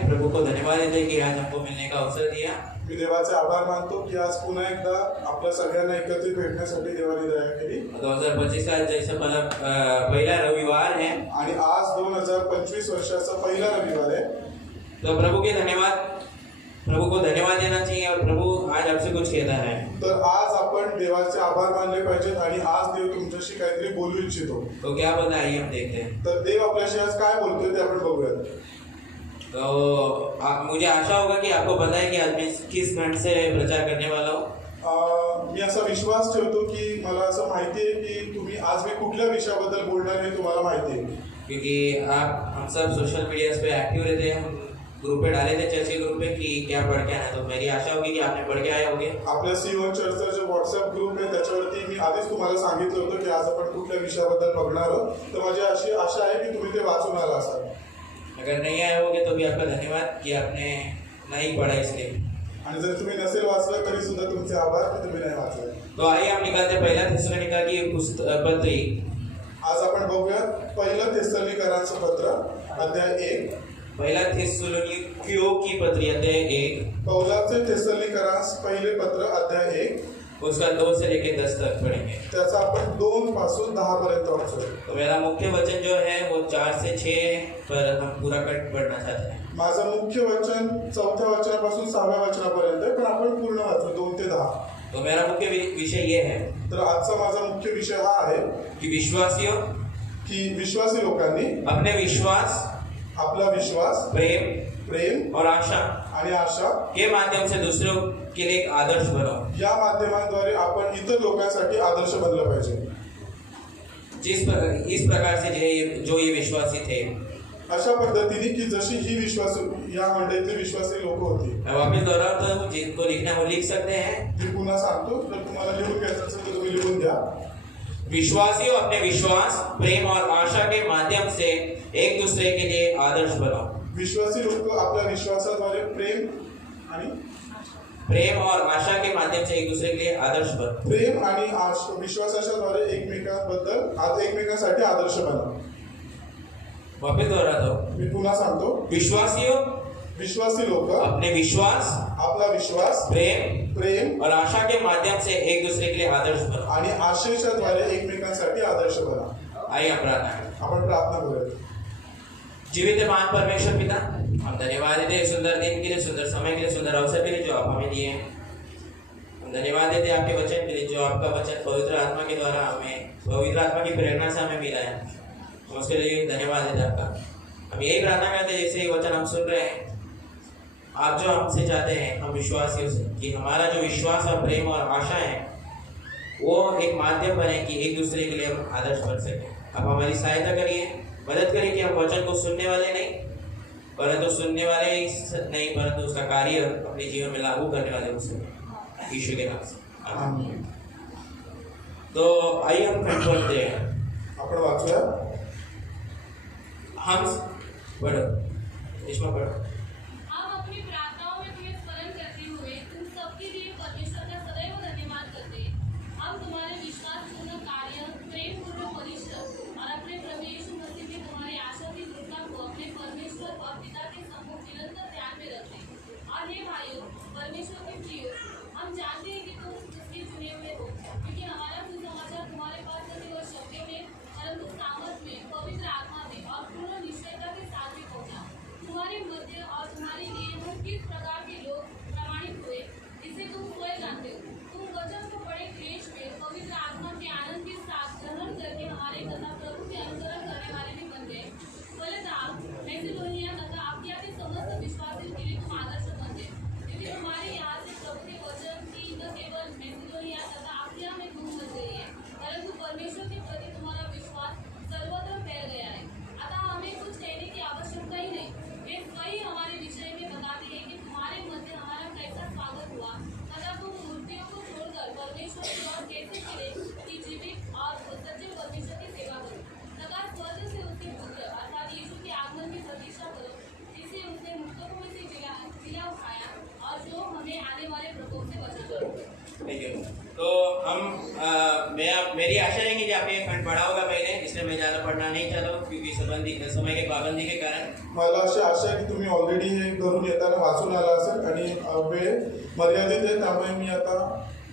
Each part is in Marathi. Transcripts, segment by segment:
प्रभु को धन्यवाद देते कि आज हमको मिलने का अवसर दिया। मी देवाचे आभार मानतो की आज पुन्हा एकदा आपल्या सगळ्यांना एकत्रित भेटण्यासाठी देवाने दया केली। 2025 का जैसे मतलब पहला रविवार है आणि आज 2025 वर्षाचा पहिला रविवार आहे। तो प्रभु को धन्यवाद देना चाहिए और प्रभु आज आपसे कुछ कहता है। तर आज आपण देवाचे आभार मानले पाहिजेत आणि आज देव तुमच्याशी काहीतरी बोलू इच्छितो। तो क्या बोलता है आइए हम देखते हैं। तर देव आपल्याशी आज काय बोलतोय ते आपण बघूया। तो मुझे आशा होगा कि आपको पता है कि आज मैं किस खंड से प्रचार करने वाला हूँ। मी असा विश्वास ठेवतो की मला असं माहिती आहे की तुम्ही आज मी कुठल्या विषयाबद्दल बोलणार हे तुम्हाला माहिती आहे, क्योंकि हम सब सोशल मीडिया पे एक्टिव रहते हैं। हम ग्रुप पे डाले थे, चर्च के ग्रुप पे कि क्या पढ़ के आना। तो मेरी आशा होगी कि आपने पढ़ के आए होंगे। आपल्या सीवन चर्चचा जो व्हॉट्सअप ग्रुप आहे त्याच्यावरती मी आधीच तुम्हाला सांगितलं होतं की आज आपण कुठल्या विषयाबद्दल बघणार आहोत। तर माझी अशी आशा आहे की तुम्ही ते वाचून आला असाल। अगर नहीं आए होगे तो भी आपका धन्यवाद कि आपने नहीं पढ़ा इसलिए। आणि जर तुम्ही नसेल वाचलं तरी सुद्धा तुमचे आभार की तुम्ही नाही वाचलं। तो आइए हम निकालते पहला थिस्सलुनीका की पत्री। आज आपण बघूया पहिलं थिस्सलुनीकरांचं पत्र अध्याय 1। पहिला थिस्सलुनीकियों की पत्री अध्याय 1। पौलाचे थिस्सलुनीकरांस पहिले पत्र अध्याय 1 उसका 2 से लेकर 10 तक पढ़ेंगे। त्याचा आपण 2 पासून 10 पर्यंत वाचू। तो मेरा मुख्य वचन जो है वो 4 से 6 पर हम पूरा पढ़ना चाहते हैं। माझं मुख्य वचन 4थ्या वचनापासून 6व्या वचनापर्यंत आहे, पण आपण पूर्ण वाचू 2 ते 10। तो मेरा मुख्य विषय ये है, तर आजचा माझा मुख्य विषय हा आहे कि विश्वासी लोकांनी आपला विश्वास प्रेम और आशा के माध्यम से दूसरों के लिए एक आदर्श बनाओ। या माध्यमांद्वारे आपण इतर लोकांसाठी आदर्श बनलं पाहिजे। इस प्रकार से जो ये विश्वासी थे, अशा पद्धतीने की जशी ही या मंडळीतली विश्वासी लोक होती। वापस दोहराता हूँ, जिनको लिखना वो लिख सकते हैं। मी पुन्हा सांगतो, जर तुम्हाला लिहून घ्यायचं असेल तर तुम्ही लिहून घ्या। विश्वासियों अपने विश्वास, प्रेम और आशा के माध्यम से एक दूसरे के लिए आदर्श बनाओ। विश्वासी लोक आपल्या विश्वासाद्वारे प्रेम और आशा के माध्यम से एक दूसरे के लिए आदर्श बनाओ। प्रेम आणि विश्वासाद्वारे एकमेकांसाठी आदर्श बना। वापस दोहराता हूँ, मी पुन्हा सांगतो, विश्वासी लोक अपने आपला विश्वास, प्रेम और आशा के माध्यम से एक दूसरे के लिए आदर्श बनाओ आणि आशेच्या द्वारे एकमेकांसाठी आदर्श बना। आइए हम प्रार्थना करें। आपण प्रार्थना करूया। जीवित महान परमेश्वर पिता, हम धन्यवाद देते हैं सुंदर दिन के लिए, सुंदर समय के लिए, सुंदर अवसर के लिए जो आप हमें दिए हैं। हम धन्यवाद देते हैं आपके वचन के लिए, जो आपका वचन पवित्र आत्मा के द्वारा पवित्र आत्मा की प्रेरणा से हमें मिला है। हम उसके लिए धन्यवाद देते हैं आपका। हम यही प्रार्थना करते हैं जैसे ये वचन हम सुन रहे हैं, आप जो हमसे चाहते हैं हम विश्वासियों से, कि हमारा जो विश्वास और प्रेम और आशा है वो एक माध्यम बने कि एक दूसरे के लिए हम आदर्श बन सकें। आप हमारी सहायता करिए, मदद करिए कि हम वचन को सुनने वाले नहीं, परंतु उसका कार्य अपने जीवन में लागू करने वाले उससे यीशु के नाम से आमीन। तो आइए हम पढ़ते हैं। आपण वाचूया। हम पढ़ो, इसमें पढ़ो। हम अपनी प्रार्थनाओं में तुम्हें स्मरण करते हुए तुम सबके लिए परमेश्वर का सदैव धन्यवाद करते हैं। हम तुम्हारे विश्वासपूर्ण कार्य, प्रेमपूर्ण परिश्रम और अपने प्रभु यीशु मसीह में तुम्हारी आशा की दृढ़ता को अपने परमेश्वर और पिता के सम्मुख निरंतर ध्यान में रखते हैं। और हे भाइयों, परमेश्वर के प्रियो, हम जानते हैं कि तुम उसके चुने हुए हो, क्योंकि हमारा सुसमाचार तुम्हारे पास न केवल शब्दों में परंतु सामर्थ में, पवित्र आत्मा में और पूर्ण निश्चयता के साथ भी पहुंचा। तुम्हारे मध्य और तुम्हारे लिए हम किस प्रकार के लोग प्रमाणित हुए, इसे तुम स्वयं जानते हो। तुम वचन को बड़े क्लेश में पवित्र आत्मा के आनंद के साथ ग्रहण करके हमारे तथा प्रभु के अनुकरण करने वाले भी बन गए। फलतः मैसिडोनिया तथा अखाया के समस्त विश्वासियों के लिए तुम आदर्श बनते, क्योंकि तुम्हारे यहाँ से प्रभु के वचन की न केवल मैसिडोनिया तथा अखाया में धूम मच गई है, परंतु परमेश्वर के प्रति तुम्हारा विश्वास सर्वत्र फैल गया है। अतः हमें कुछ कहने की आवश्यकता ही नहीं, वे स्वयं हमारे विषय में बताते हैं कि तुम्हारे मध्य हमारा कैसा स्वागत हुआ तथा तुम मूर्तियों को छोड़कर परमेश्वर की ओर कैसे फिरे कि जीवित और सच्चे परमेश्वर की सेवा करो तथा स्वर्ग से उसके पुत्र अर्थात यीशु के आगमन की प्रतीक्षा करो, जिसे उसने मृतकों में से जिला उठाया और जो हमें आने वाले प्रकोप से बचाएगा। तो हम मेरी आशा है कि आपने खंड पढ़ा होगा पहले, इसमें इसलिए मैं ज़्यादा पढ़ना नहीं चाहता हूँ क्योंकि समय के पाबंदी के कारण। मला अशी आशा आहे की तुम्ही ऑलरेडी हे घरून येताना वाचून आला असेल आणि वेळ मर्यादित आहे, त्यामुळे मी आता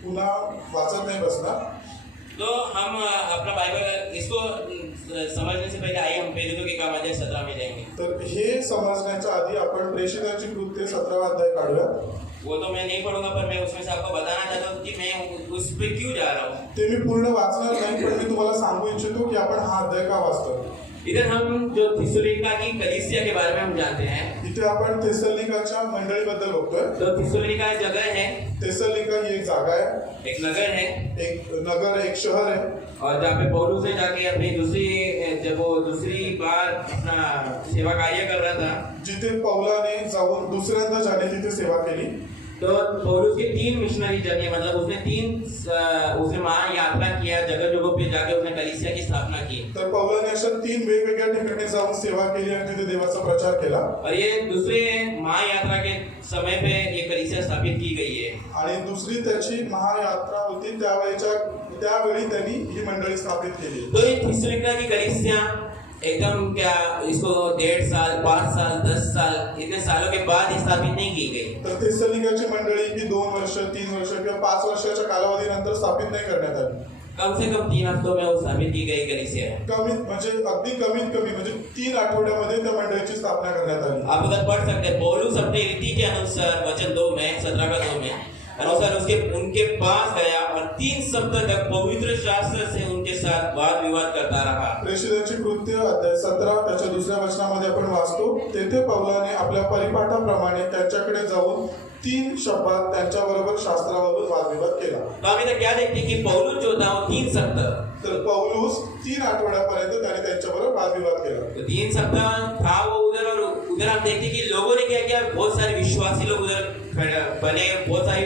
पुन्हा वाचत नाही बसणार. तो हम अपना बाइबल इसको समझने से पहले आइए हम प्रेरितों के काम अध्याय 17 में जाएंगे. तर हे समजण्याच्या आधी आपण प्रेषितांची कृत्य 17वा अध्याय काढूया. वो तो मैं नहीं पढ़ूंगा पर मैं उसमें से आपको बताना चाहता हूँ कि मैं उस पे क्यों जा रहा हूँ. ते मी पूर्ण वाचणार नाही, पण मी तुम्हाला सांगू इच्छितो की आपण हा अध्याय का वाचतो. इधर हम जो थिस्सलुनीका की कलीसिया के बारे में हम जानते हैं. इथे आपण थेसलोनिकाच्या मंडळीबद्दल बघतोय. तो थिस्सलुनीका एक जगह है, थेसलोनिका ही एक जागा आहे, एक नगर है, एक नगर आहे, एक शहर आहे. और जहाँ पे पौलुस से जाके अपनी जब वो दूसरी बार अपना सेवा कार्य कर रहा था, जिथे पौलाने जाऊन दुसऱ्यांदा जाणे तिथे सेवा केली. तो पौलुस के 3 मिशनरी जर्नी, मतलब उसने महायात्रा किया, जगह जगह पे जाके उसने कलीसिया की स्थापना की. तर पौलाने अशा 3 वेगवेगळ्या ठिकाणी जाऊन सेवा केली आणि तिथे देवाचा प्रचार केला. और ये दूसरे महायात्रा के समय पे ये कलीसिया स्थापित की गई है. आणि दुसरी त्याची महायात्रा होती त्यावेळी त्यांनी ही मंडळी स्थापित केली. तो ये थिस्सलुनीका की कलीसिया एकदम क्या इसको 1.5 साल, 5 साल, 10 साल इतने सालों के बाद स्थापित नहीं की गई. तर थेसलोनिकाची मंडळी ही 2 वर्ष, 3 वर्ष किंवा 5 वर्षाच्या कालावधीनंतर स्थापित नाही करण्यात आली. कम से कम 3 हफ्तों में वो स्थापित की गई कलीसिया है. अगदी कमीत कमी म्हणजे 3 आठवड्यामध्ये त्या मंडळीची स्थापना करण्यात आली. आप उधर पढ़ सकते हैं. पौलुस अपनी रीति के अनुसार वचन 2 में 17 का 2 में अनुसार उनके पास गया और 3 सप्ताह तक पवित्र शास्त्र से उनके साथ वाद विवाद करता रहा. प्रेषितांची कृत्य अध्याय 17 त्याच्या दुसऱ्या वचनामध्ये आपण वाचतो, तेथे पौलाने आपल्या परिपाठाप्रमाणे त्यांच्याकडे जाऊन 3 शब्दात त्यांच्याबरोबर शास्त्रावरून वादविवाद केला. तो हम इधर क्या देखते हैं कि पौलुस जो था वो 3 सप्ताह, तर पौलुस 3 आठवड्यापर्यंत त्याने त्यांच्याबरोबर वादविवाद केला. तो 3 सप्ताह था वो उधर. और उधर हम देखते कि लोगों ने क्या किया, बहुत सारे विश्वासी लोग उधर बने, बहुत सारे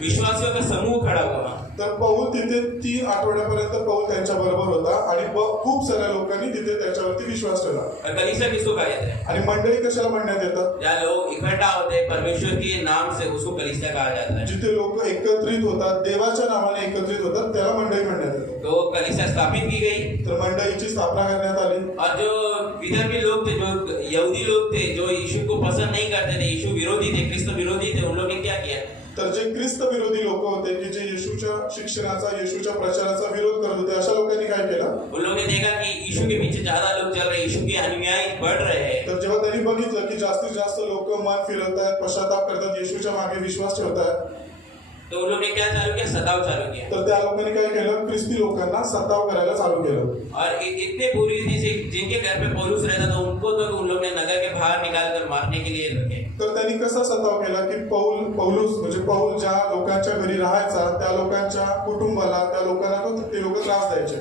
विश्वासियों का समूह खड़ा हुआ. तर पौल तिथे 3 आठवड्यापर्यंत पौल त्यांच्या बरोबर होता आणि खूप साऱ्या लोकांनी तिथे त्याच्यावरती विश्वास ठेवला. और कलीसिया किसको कहा जाता है? आणि मंडळी कशाला म्हणण्यात येतात? जहाँ लोग इकट्ठा होते हैं परमेश्वर के नाम से, उसको कलीसिया कहा जाता है. जिथे लोक एकत्रित होतात, देवाच्या नावाने एकत्रित होतात, त्याला मंडळी म्हणण्यात येतात. तो कलीसिया स्थापित की गई. तर मंडळीची स्थापना करण्यात आली. और जो विधर्मी लोग थे, जो यहूदी लोग थे, जो यीशु को पसंद नहीं करते थे, यीशु विरोधी थे, क्रिस्त विरोधी थे, उन लोगों ने क्या किया? तर जे ख्रिस्त विरोधी लोक होते की जे येशूच्या शिक्षणाचा, येशूच्या प्रचाराचा विरोध करत होते, अशा लोकांनी काय केलं? उन लोगों ने देखा कि यीशु के पीछे ज्यादा लोग चल रहे हैं, यीशु के अनुयायी बढ़ रहे हैं. तर जेव्हा त्यांनी बघितलं की जास्तीत जास्त लोक मन फिरवतात, पश्चाताप करतात, येशूच्या मागे विश्वास ठेवतात, तो उन लोगों ने क्या चालू किया? सताव चालू किया. तर त्या लोकांनी काय केलं? ख्रिस्ती लोकांना सताव करायला चालू केलं. और इतने बुरी रीति से जिनके घर पे पौलुस रहता था उनको तो उन लोगों ने नगर के बाहर निकाल कर मारने के लिए रखे. तर त्यांनी कसा सताव केला की पौलुस म्हणजे पौल ज्या लोकांच्या घरी राहायचा त्या लोकांच्या कुटुंबाला, त्या लोकांना ते लोक त्रास द्यायचे.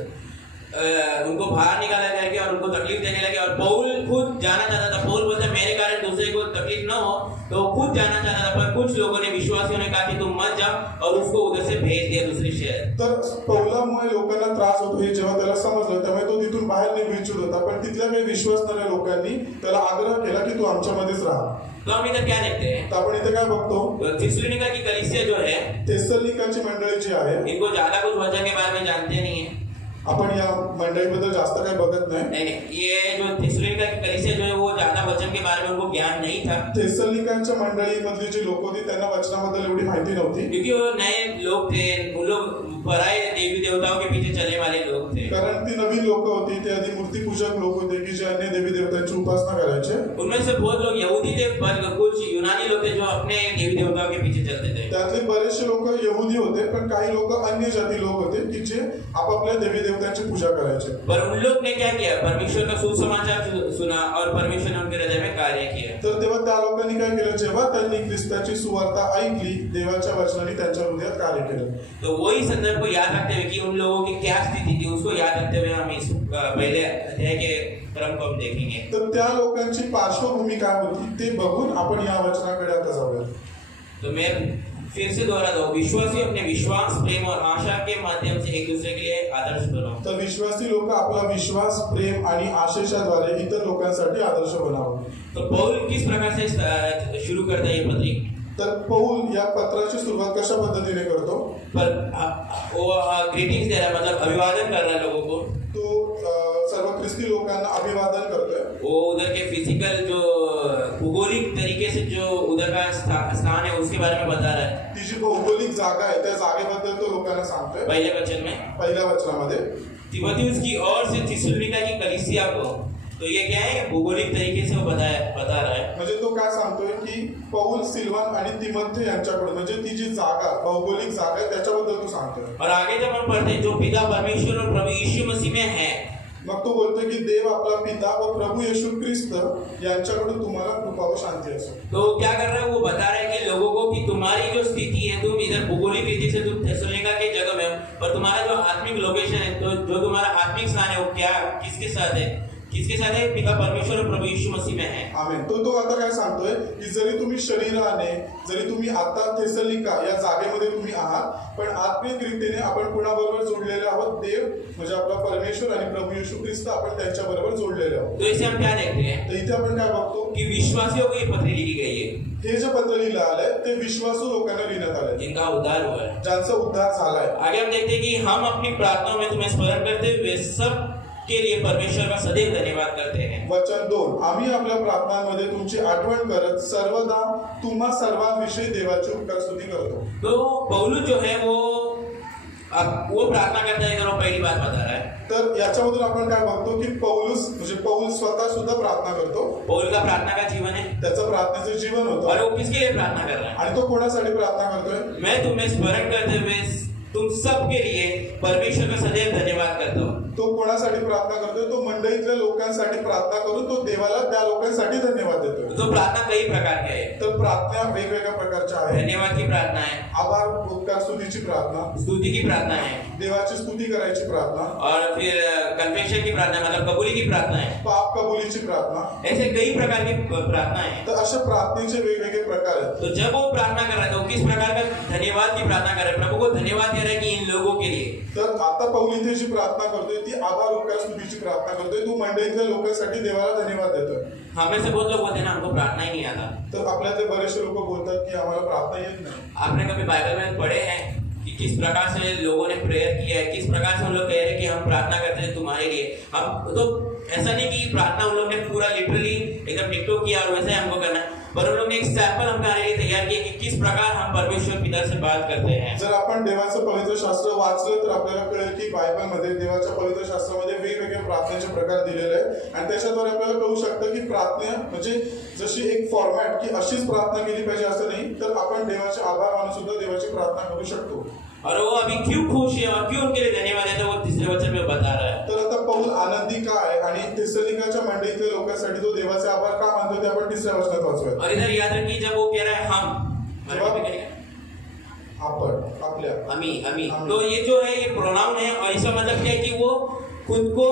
उनको बाहर निकाला जाएगा और उनको तकलीफ देने लगे. और पौल खुद जाना चाहता था. पौल बोलता मेरे कारण दूसरे को तकलीफ न हो, तो खुद जाना चाहता था. पर कुछ लोगों ने, विश्वासियों ने कहा कि तुम मत जाओ और उसको उधर से भेज दिया दूसरे शहर. तर पौलामुळे लोकांना त्रास होतो हे जेव्हा त्याला समजलं, त्यामुळे तो तिथून बाहेर निघू इच्छित होता. पण तिथल्या काही विश्वासणाऱ्या लोकांनी त्याला आग्रह केला की तू आमच्यामध्येच राहा. तो हम इधर क्या देखते हैं? तर आपण इथे काय बघतो? थिस्सलुनीका की कलीसिया जो है, थेसलोनिकाची मंडळी जी आहे, इनको ज्यादा कुछ वचन के बारे में जानते नहीं है. आपण या मंडळीबद्दल जास्त काही बघत नाही. नहीं, ये जो थिस्सलुनीका की कलीसिया जो है वो ज्यादा वचन के बारे में उनको ज्ञान नहीं था. थेसलोनिकाच्या मंडळीमधली जी लोक होती त्यांना वचनाबद्दल एवढी माहिती नव्हती. क्योंकि वो नए लोग थे, वो लोग पराये देवी देवताओं के पीछे चलने वाले लोग थे. कारण ती नवीन लोक होती, ते आधी मूर्तिपूजक लोक होते की जे अन्य देवी देवतांची उपासना करायचे. उनमें से बहुत लोग यहूदी थे, पर कुछ यूनानी लोग थे जो अपने देवी देवताओं के पीछे चलते थे. त्यातले बरेचसे लोक यहुदी होते, पण काही लोक अन्य जाती लोक होते की जे आपापल्या देवी देवतांची पूजा करायचे. पर उन लोग ने क्या किया? परमेश्वर का सुसमाचार सुना और परमेश्वर ने उनके हृदय में कार्य किया. तर तेव्हा त्या लोकांनी काय केलं? जेव्हा त्यांनी ख्रिस्ताची सुवार्ता ऐकली, देवाच्या वचनाने त्यांच्या हृदयात कार्य केलं. तो वही संदर्भ को याद रखते हुए कि उन लोगों की क्या स्थिति थी, उसको याद रखते हुए हम इस पहले अध्याय के क्रम को हम देखेंगे. तर त्या लोकांची पार्श्वभूमी काय होती ते बघून आपण या वचनाकडे आता जाऊया. तो मैं फिर से दोहराता हूँ, विश्वासी अपने विश्वास, प्रेम और आशा के माध्यम से एक दूसरे के लिए आदर्श बनो. तर विश्वासी लोक आपला विश्वास, प्रेम आणि आशेच्याद्वारे इतर लोकांसाठी आदर्श बनावं. तो पौल किस प्रकार से शुरू करता है ये पत्री? तर पौल या पत्राची सुरुवात कशा पद्धतीने करतो? पर वो ग्रीटिंग्स दे रहा है, मतलब अभिवादन कर रहा है लोगों को. तो ख्रिस्ती लोकांना अभिवादन करतोय. वो उधर के फिजिकल जो भूगोलिक तरीके से जो उधर का स्थान है उसके बारे में बता रहा है ती जी भौगोलिक जागा आहे त्या जागेबद्दल तो लोकांना सांगतोय. पहले वचन में. पहिल्या वचनामध्ये तिमोथियुस की ओर से थिस्सलुनीका की कलीसिया को, तो ये क्या है, भूगोलिक तरीके से वो बता रहा है. म्हणजे तो काय सांगतोय की पौल, सिल्वान आणि तिमोथी यांच्याकडून म्हणजे ती जी जागा भौगोलिक जागा आहे त्याच्याबद्दल तो सांगतोय. और आगे जब हम पढ़ते हैं जो पिता परमेश्वर और प्रभु यीशु मसीह में है, मग तो बोलतोय की देव आपला पिता व प्रभू येशू ख्रिस्त यांच्याकडून तुम्हाला कृपा व शांती असो. तो क्या कर रहा है, वो बता रहा है कि लोगों को कि तुम्हारी जो स्थिति है, तुम इधर भूगोलिक रीति से तुम थिस्सलुनीका के जगह में हो, पर तुम्हारा जो आत्मिक लोकेशन है, तो जो तुम्हारा आत्मिक स्थान है वो क्या किसके साथ है, पिता परमेश्वर और प्रभु यीशु मसीह में है. आमेन. तो आता काय सांगतोय की जरी तुम्ही शरीराने, जरी तुम्ही आता थिस्सलुनीका या जागेमध्ये तुम्ही आहात, पण आत्मिक रीतीने आपण कुणाबरोबर जोडलेले आहोत, देव म्हणजे आपला परमेश्वर आणि प्रभू येशू ख्रिस्त आपण त्यांच्या बरोबर जोडलेले आहोत. तो इसे हम क्या देखते हैं, तर इथे आपण काय बघतो कि विश्वासियों को ये पत्री लिखी गई है, हे जे पत्र लिहिलं आलंय ते विश्वासू लोकांना लिहिण्यात आलंय, जिनका उद्धार हुआ है, ज्यांचा उद्धार झालाय. आगे हम देखते हैं कि हम अपनी प्रार्थनाओं में तुम्हें स्मरण करते हुए सब के लिए परमेश्वर का सदैव धन्यवाद करते हैं. वचन 2, आम्ही आपल्या प्रार्थनांमध्ये तुमची आठवण करत सर्वदा तुम्हा सर्वांविषयी देवाची उपकार स्तुती करतो. तो पौलुस जो है वो प्रार्थना करता है, इधर वो पहली बात बता रहा है. तर याच्यामधून आपण काय बघतो की पौलुस म्हणजे पौल स्वतः सुद्धा प्रार्थना करतो. पौल का प्रार्थना का जीवन है, त्याचं प्रार्थनेचं जीवन होतं. और वो किसके लिए प्रार्थना कर रहा है, आणि तो कोणासाठी प्रार्थना करतोय, मैं तुम्हें स्मरण करते हुए तुम सब के लिए परमेश्वर का सदैव धन्यवाद करता हूँ. तो कोणासाठी प्रार्थना करतोय, तो मंडळीतल्या लोकांसाठी प्रार्थना करून तो देवाला त्या लोकांसाठी धन्यवाद देतोय. तो प्रार्थना कई प्रकार के है. तर प्रार्थना वेगवेगळ्या प्रकारच्या आहेत. धन्यवाद की प्रार्थना है, आभार उपकार स्तुतीची प्रार्थना, स्तुति की प्रार्थना है, देवाची स्तुती करायची प्रार्थना, और फिर कन्फेशन की प्रार्थना मतलब कबूली की प्रार्थना है. पाप कबुलीची प्रार्थना. ऐसे कई प्रकार की प्रार्थना है. तर अशा प्रार्थनेचे वेगवेगळे प्रकार आहेत. तो जब वो प्रार्थना कर रहा है तो किस प्रकार का धन्यवाद की प्रार्थना कर रहा है, प्रभु को धन्यवाद दे रहा है कि इन लोगों के लिए. तर आता पौल इथे जी प्रार्थना करतोय ती आभार उपकार स्तुतीची प्रार्थना करतोय. तू मंडळीतल्या लोकांसाठी देवाला धन्यवाद देतोय. हमें से बहुत लोग बोलते हैं ना हमको प्रार्थना ही नहीं आता. तर आपल्यातले बरेचसे लोक बोलतात की आम्हाला प्रार्थना येत नाही. आपने कभी बाइबल में पढ़े हैं कि किस प्रकार से लोगों ने प्रेयर किया है, किस प्रकार से उन लोग कह रहे हैं कि हम प्रार्थना करते हैं तुम्हारे लिए. हम तो ऐसा नहीं कि प्रार्थना उन लोग ने पूरा लिटरली एकदम टिकटॉक किया और वैसे हमको करना है, पर उन लोग ने एक सैंपल हमारे लिए तैयार किया कि किस प्रकार हम परमेश्वर पिता से बात करते हैं. जर आपण देवाचं पवित्र शास्त्र वाचलं तर आपल्याला कळेल की बायबलमध्ये देवाच्या पवित्र शास्त्रामध्ये वेगवेगळे प्रार्थनेचे प्रकार दिलेले आहेत आणि त्याच्याद्वारे आपल्याला कळू शकतं की प्रार्थना म्हणजे जशी एक फॉर्मॅट की अशीच प्रार्थना केली पाहिजे असं नाही, तर आपण देवाचे आभार मानून सुद्धा देवाची प्रार्थना करू शकतो. और वो अभी क्यों खुश है और क्यों उनके लिए धन्यवाद है, तो वो तीसरे वचन में बता रहा है. तर आता पौल आनंदी का आहे आणि थिस्सलुनीकाच्या मंडळीतल्या लोकांसाठी तो देवाचे आभार का मानतो ते आपण तिसऱ्या वचनात वाचूया. और इधर याद रखिए जब वो कह रहा है हम, आपण आपल्या अमी, तो ये जो है ये प्रोनाउन है, और इसका मतलब क्या है कि वो खुद को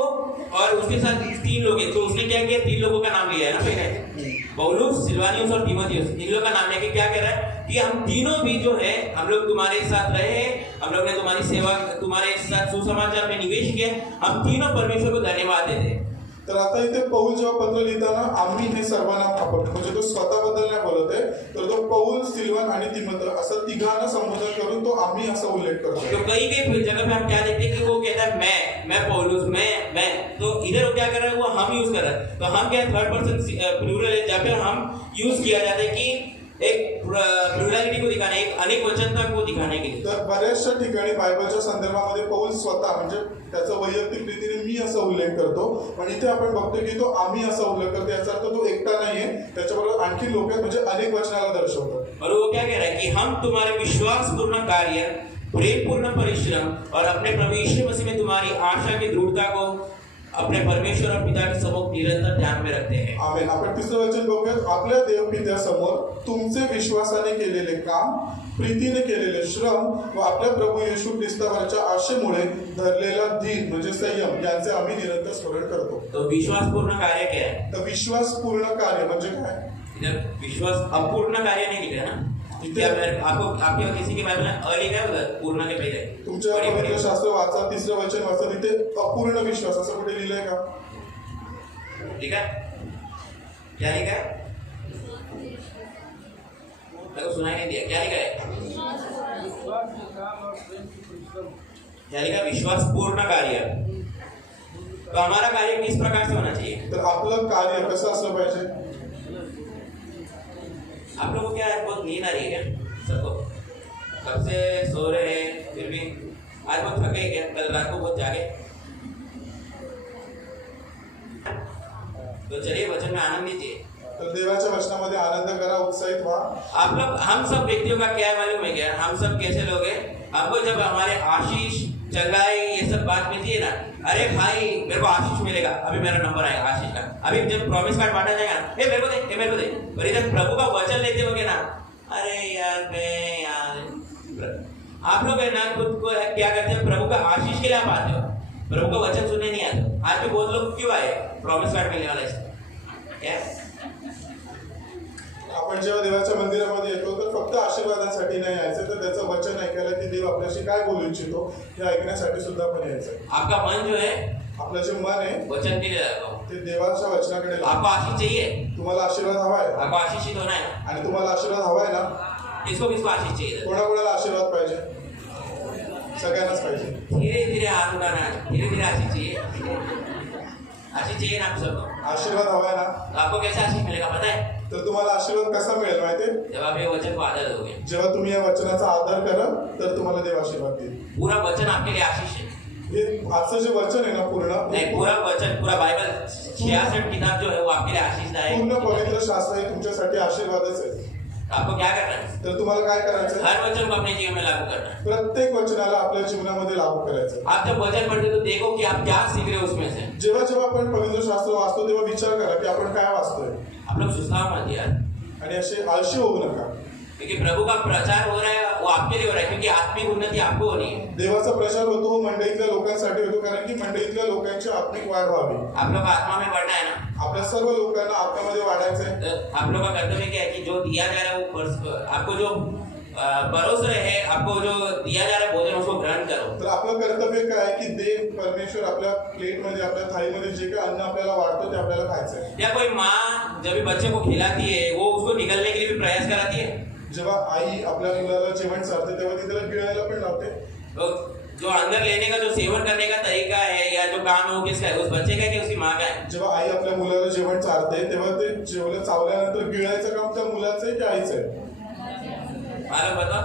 और उसके साथ 3 लोग हैं. तो उसने क्या किया, 3 लोगों का नाम लिया है ना पहले, पौलुस, सिलवानियुस और तीमुथियुस. इन लोगों का नाम लेके क्या कह रहा है कि हम तीनों भी जो है हम लोग तुम्हारे साथ रहे, हम लोग ने तुम्हारी सेवा, तुम्हारे साथ सुसमाचार में निवेश किया, हम तीनों परमेश्वर को धन्यवाद देते हैं. तर आता इथे पौल जेव्हा पत्र लिहिताना आम्ही हे सर्वनाम वापरतो, म्हणजे तो स्वतःबद्दल नाही बोलत आहे, तर तो पौल, सिल्वान आणि तिमोथी असं तिघांना संबोधन करून तो आम्ही असा उल्लेख करतो. तो कई जगह पे हम क्या देखते हैं कि वो कहता है मैं पौलुस, मैं, तो इधर वो क्या कर रहा है, वो हम यूज कर रहा है. तो हम क्या थर्ड पर्सन प्लूरल है, जहाँ पे हम यूज किया जाता है कि एक प्लुरॅलिटी को दिखाने, एक अनेक वचनता को दिखाने के लिए. तर बऱ्याचशा ठिकाणी बायबलच्या संदर्भामध्ये पौल स्वतः म्हणजे त्याचा वैयक्तिक रीतीने मी असा उल्लेख करतो, पण इथे आपण बघतो की तो आम्ही असा उल्लेख करतो. याचा अर्थ तो एकटा नाहीये, त्याच्याबरोबर आणखी लोक आहेत, म्हणजे अनेक वचनाला दर्शवतात. और वो क्या कह रहा है कि हम तुम्हारे विश्वासपूर्ण कार्य, प्रेमपूर्ण परिश्रम और अपने प्रभु यीशु मसीह में तुम्हारी आशा की दृढ़ता को अपने परमेश्वर और पिता के समोर निरंतर ध्यान में रखते हैं. आमेन. आपण तिसरं वचन बघूयात. आपल्या देवपित्यासमोर तुमचे विश्वासाने केलेले काम, प्रीतीने केलेले श्रम व आपल्या प्रभू येशू ख्रिस्तावरच्या आशेमुळे धरलेला धीर म्हणजे संयम यांचे आम्ही निरंतर स्मरण करतो. तो विश्वासपूर्ण कार्य क्या है, तर विश्वासपूर्ण कार्य म्हणजे काय, इधर विश्वास अपूर्ण कार्य नहीं लिखा है ना. क्या आपको आपके किसी के बारे में लिखा है उधर पूर्ण के पहले तुमच्या पवित्र शास्त्र वाचा, तिसरं वचन वाचा, तिथे अपूर्ण विश्वास असं कुठे लिहिलंय का, ठीक है, क्या लिखा है, मेरे को सुनाई नहीं दिया, क्या लिखा है, क्या लिखा, विश्वास पूर्ण कार्य. तो हमारा कार्य किस प्रकार से होना चाहिए? तर आपलं कार्य कसं असलं पाहिजे? आप लोगों को क्या है, बहुत नींद आ रही है क्या सबको? कब से सो रहे हैं, फिर भी आज बहुत थके क्या? कल रात को बहुत जागे? तो चलिए वचन में आनंद लीजिए। तर देवाच्या वचनामध्ये आनंद करा, उत्साहित व्हा। आप लोग, हम सब व्यक्तियों का क्या मालूम है क्या? हम सब कैसे लोग हैं? हमको जब हमारे आशीष, चंगाई, ये सब बात मिलती है ना, अरे भाई मेरे को आशीष मिलेगा, अभी मेरा नंबर आएगा आशीष का, अभी जब प्रॉमिस कार्ड बांटा जाएगा ना, मेरे को दे, मेरे को दे। पर इधर प्रभु का वचन लेते होगे ना, अरे यार आप लोग है ना, खुद को क्या करते हैं, प्रभु का आशीष के लिए आप आते हो, प्रभु का वचन सुनने नहीं आते। आज भी बहुत लोग क्यों आए? प्रॉमिस कार्ड मिलने वाला है क्या? आपण जेव्हा देवाच्या मंदिरामध्ये येतो तर फक्त आशीर्वादासाठी नाही यायचं, तर त्याचं वचन ऐकायला की देव आपल्याशी काय बोलू इच्छितो हे ऐकण्यासाठी सुद्धा आपण यायचं। आपका मन जो है आपलं जे मन आहे वचन के लिए लगाओ। ते देवाच्या वचनाकडे लावा। आपको आशीष चाहिए? तुम्हाला आशीर्वाद हवा आहे आपको आशीषित होना है ना? आणि तुम्हाला आशीर्वाद हवा आहे ना? किसको किसको आशीष चाहिए? कोणाकोणाला आशीर्वाद पाहिजे? सगळ्यांनाच पाहिजे। धीरे धीरे हाथ उठाना, धीरे धीरे आशीष चाहिए, आशीष चाहिए ना आप सबको? आशीर्वाद हवा आहे ना? तो आपको कैसे आशीष मिलेगा पता है? तर तुम्हाला आशीर्वाद कसा मिळेल माहिती आहे? जब आप ये वचन को आदर दोगे। जेव्हा तुम्ही या वचनाचा आदर कराल तर तुम्हाला देव आशीर्वाद देईल। पूरा वचन आपके लिए आशीष है। हे आजचं जे वचन आहे ना पूर्ण नहीं, पूरा वचन, पूरा बाइबल 66 किताब जो है वो आपके लिए आशीषदायक पूर्ण है। पवित्र शास्त्र हे तुमच्यासाठी आशीर्वादच आहे। आपको क्या करना है? तर तुम्हाला काय करायचं? हर वचन को अपने जीवन में लागू करना है। प्रत्येक वचनाला आपल्या जीवनामध्ये लागू करायचं। आप जब वचन पढ़ते हो तो देखो कि आप क्या सीख रहे हो उसमें से। जेव्हा जेव्हा आपण पवित्र शास्त्र वाचतो तेव्हा विचार करा की आपण काय वाचतोय आप लोग सुस्ताव मत यार, आणि असे आळशी होऊ नका। क्योंकि प्रभु का प्रचार हो रहा है वो आपके लिए हो रहा है, क्योंकि आत्मिक उन्नति आपको होनी है। देवाचा प्रचार होतो मंडळीतल्या लोकांसाठी होतो, कारण की मंडळीतल्या लोकांची आत्मिक वाढ व्हावी। आप लोग आत्मा में बढ़ना है ना? आपल्या सर्व लोकांना आत्म्यामध्ये वाढायचं आहे। तो आप लोग का कर्तव्य क्या है कि जो दिया जा रहा है वो आपको जो परोस रहे हैं, आपको जो दिया जा रहा है भोजन उसको ग्रहण करो। तर आपलं कर्तव्य काय आहे की देव परमेश्वर आपल्या प्लेटमध्ये, आपल्या थाळीमध्ये जे काही अन्न आपल्याला वाढतं ते आपल्याला खायचं आहे। या कोई माँ जब भी बच्चे को खिलाती है वो उसको निगलने के लिए भी प्रयास कराती है। जेव्हा आई आपल्या मुलाला जेवण चारते तेव्हा ती त्याला गिळायला पण लावते। तो जो अंदर लेने का, जो सेवन करने का तरीका है या जो काम है वो किसका है? उस बच्चे का है कि उसकी माँ का है? जेव्हा आई आपल्या मुलाला जेवण चारते तेव्हा ते जेवलं चावल्यानंतर गिळायचं काम त्या मुलाचं आहे की आईचं आहे? मालूम बताओ?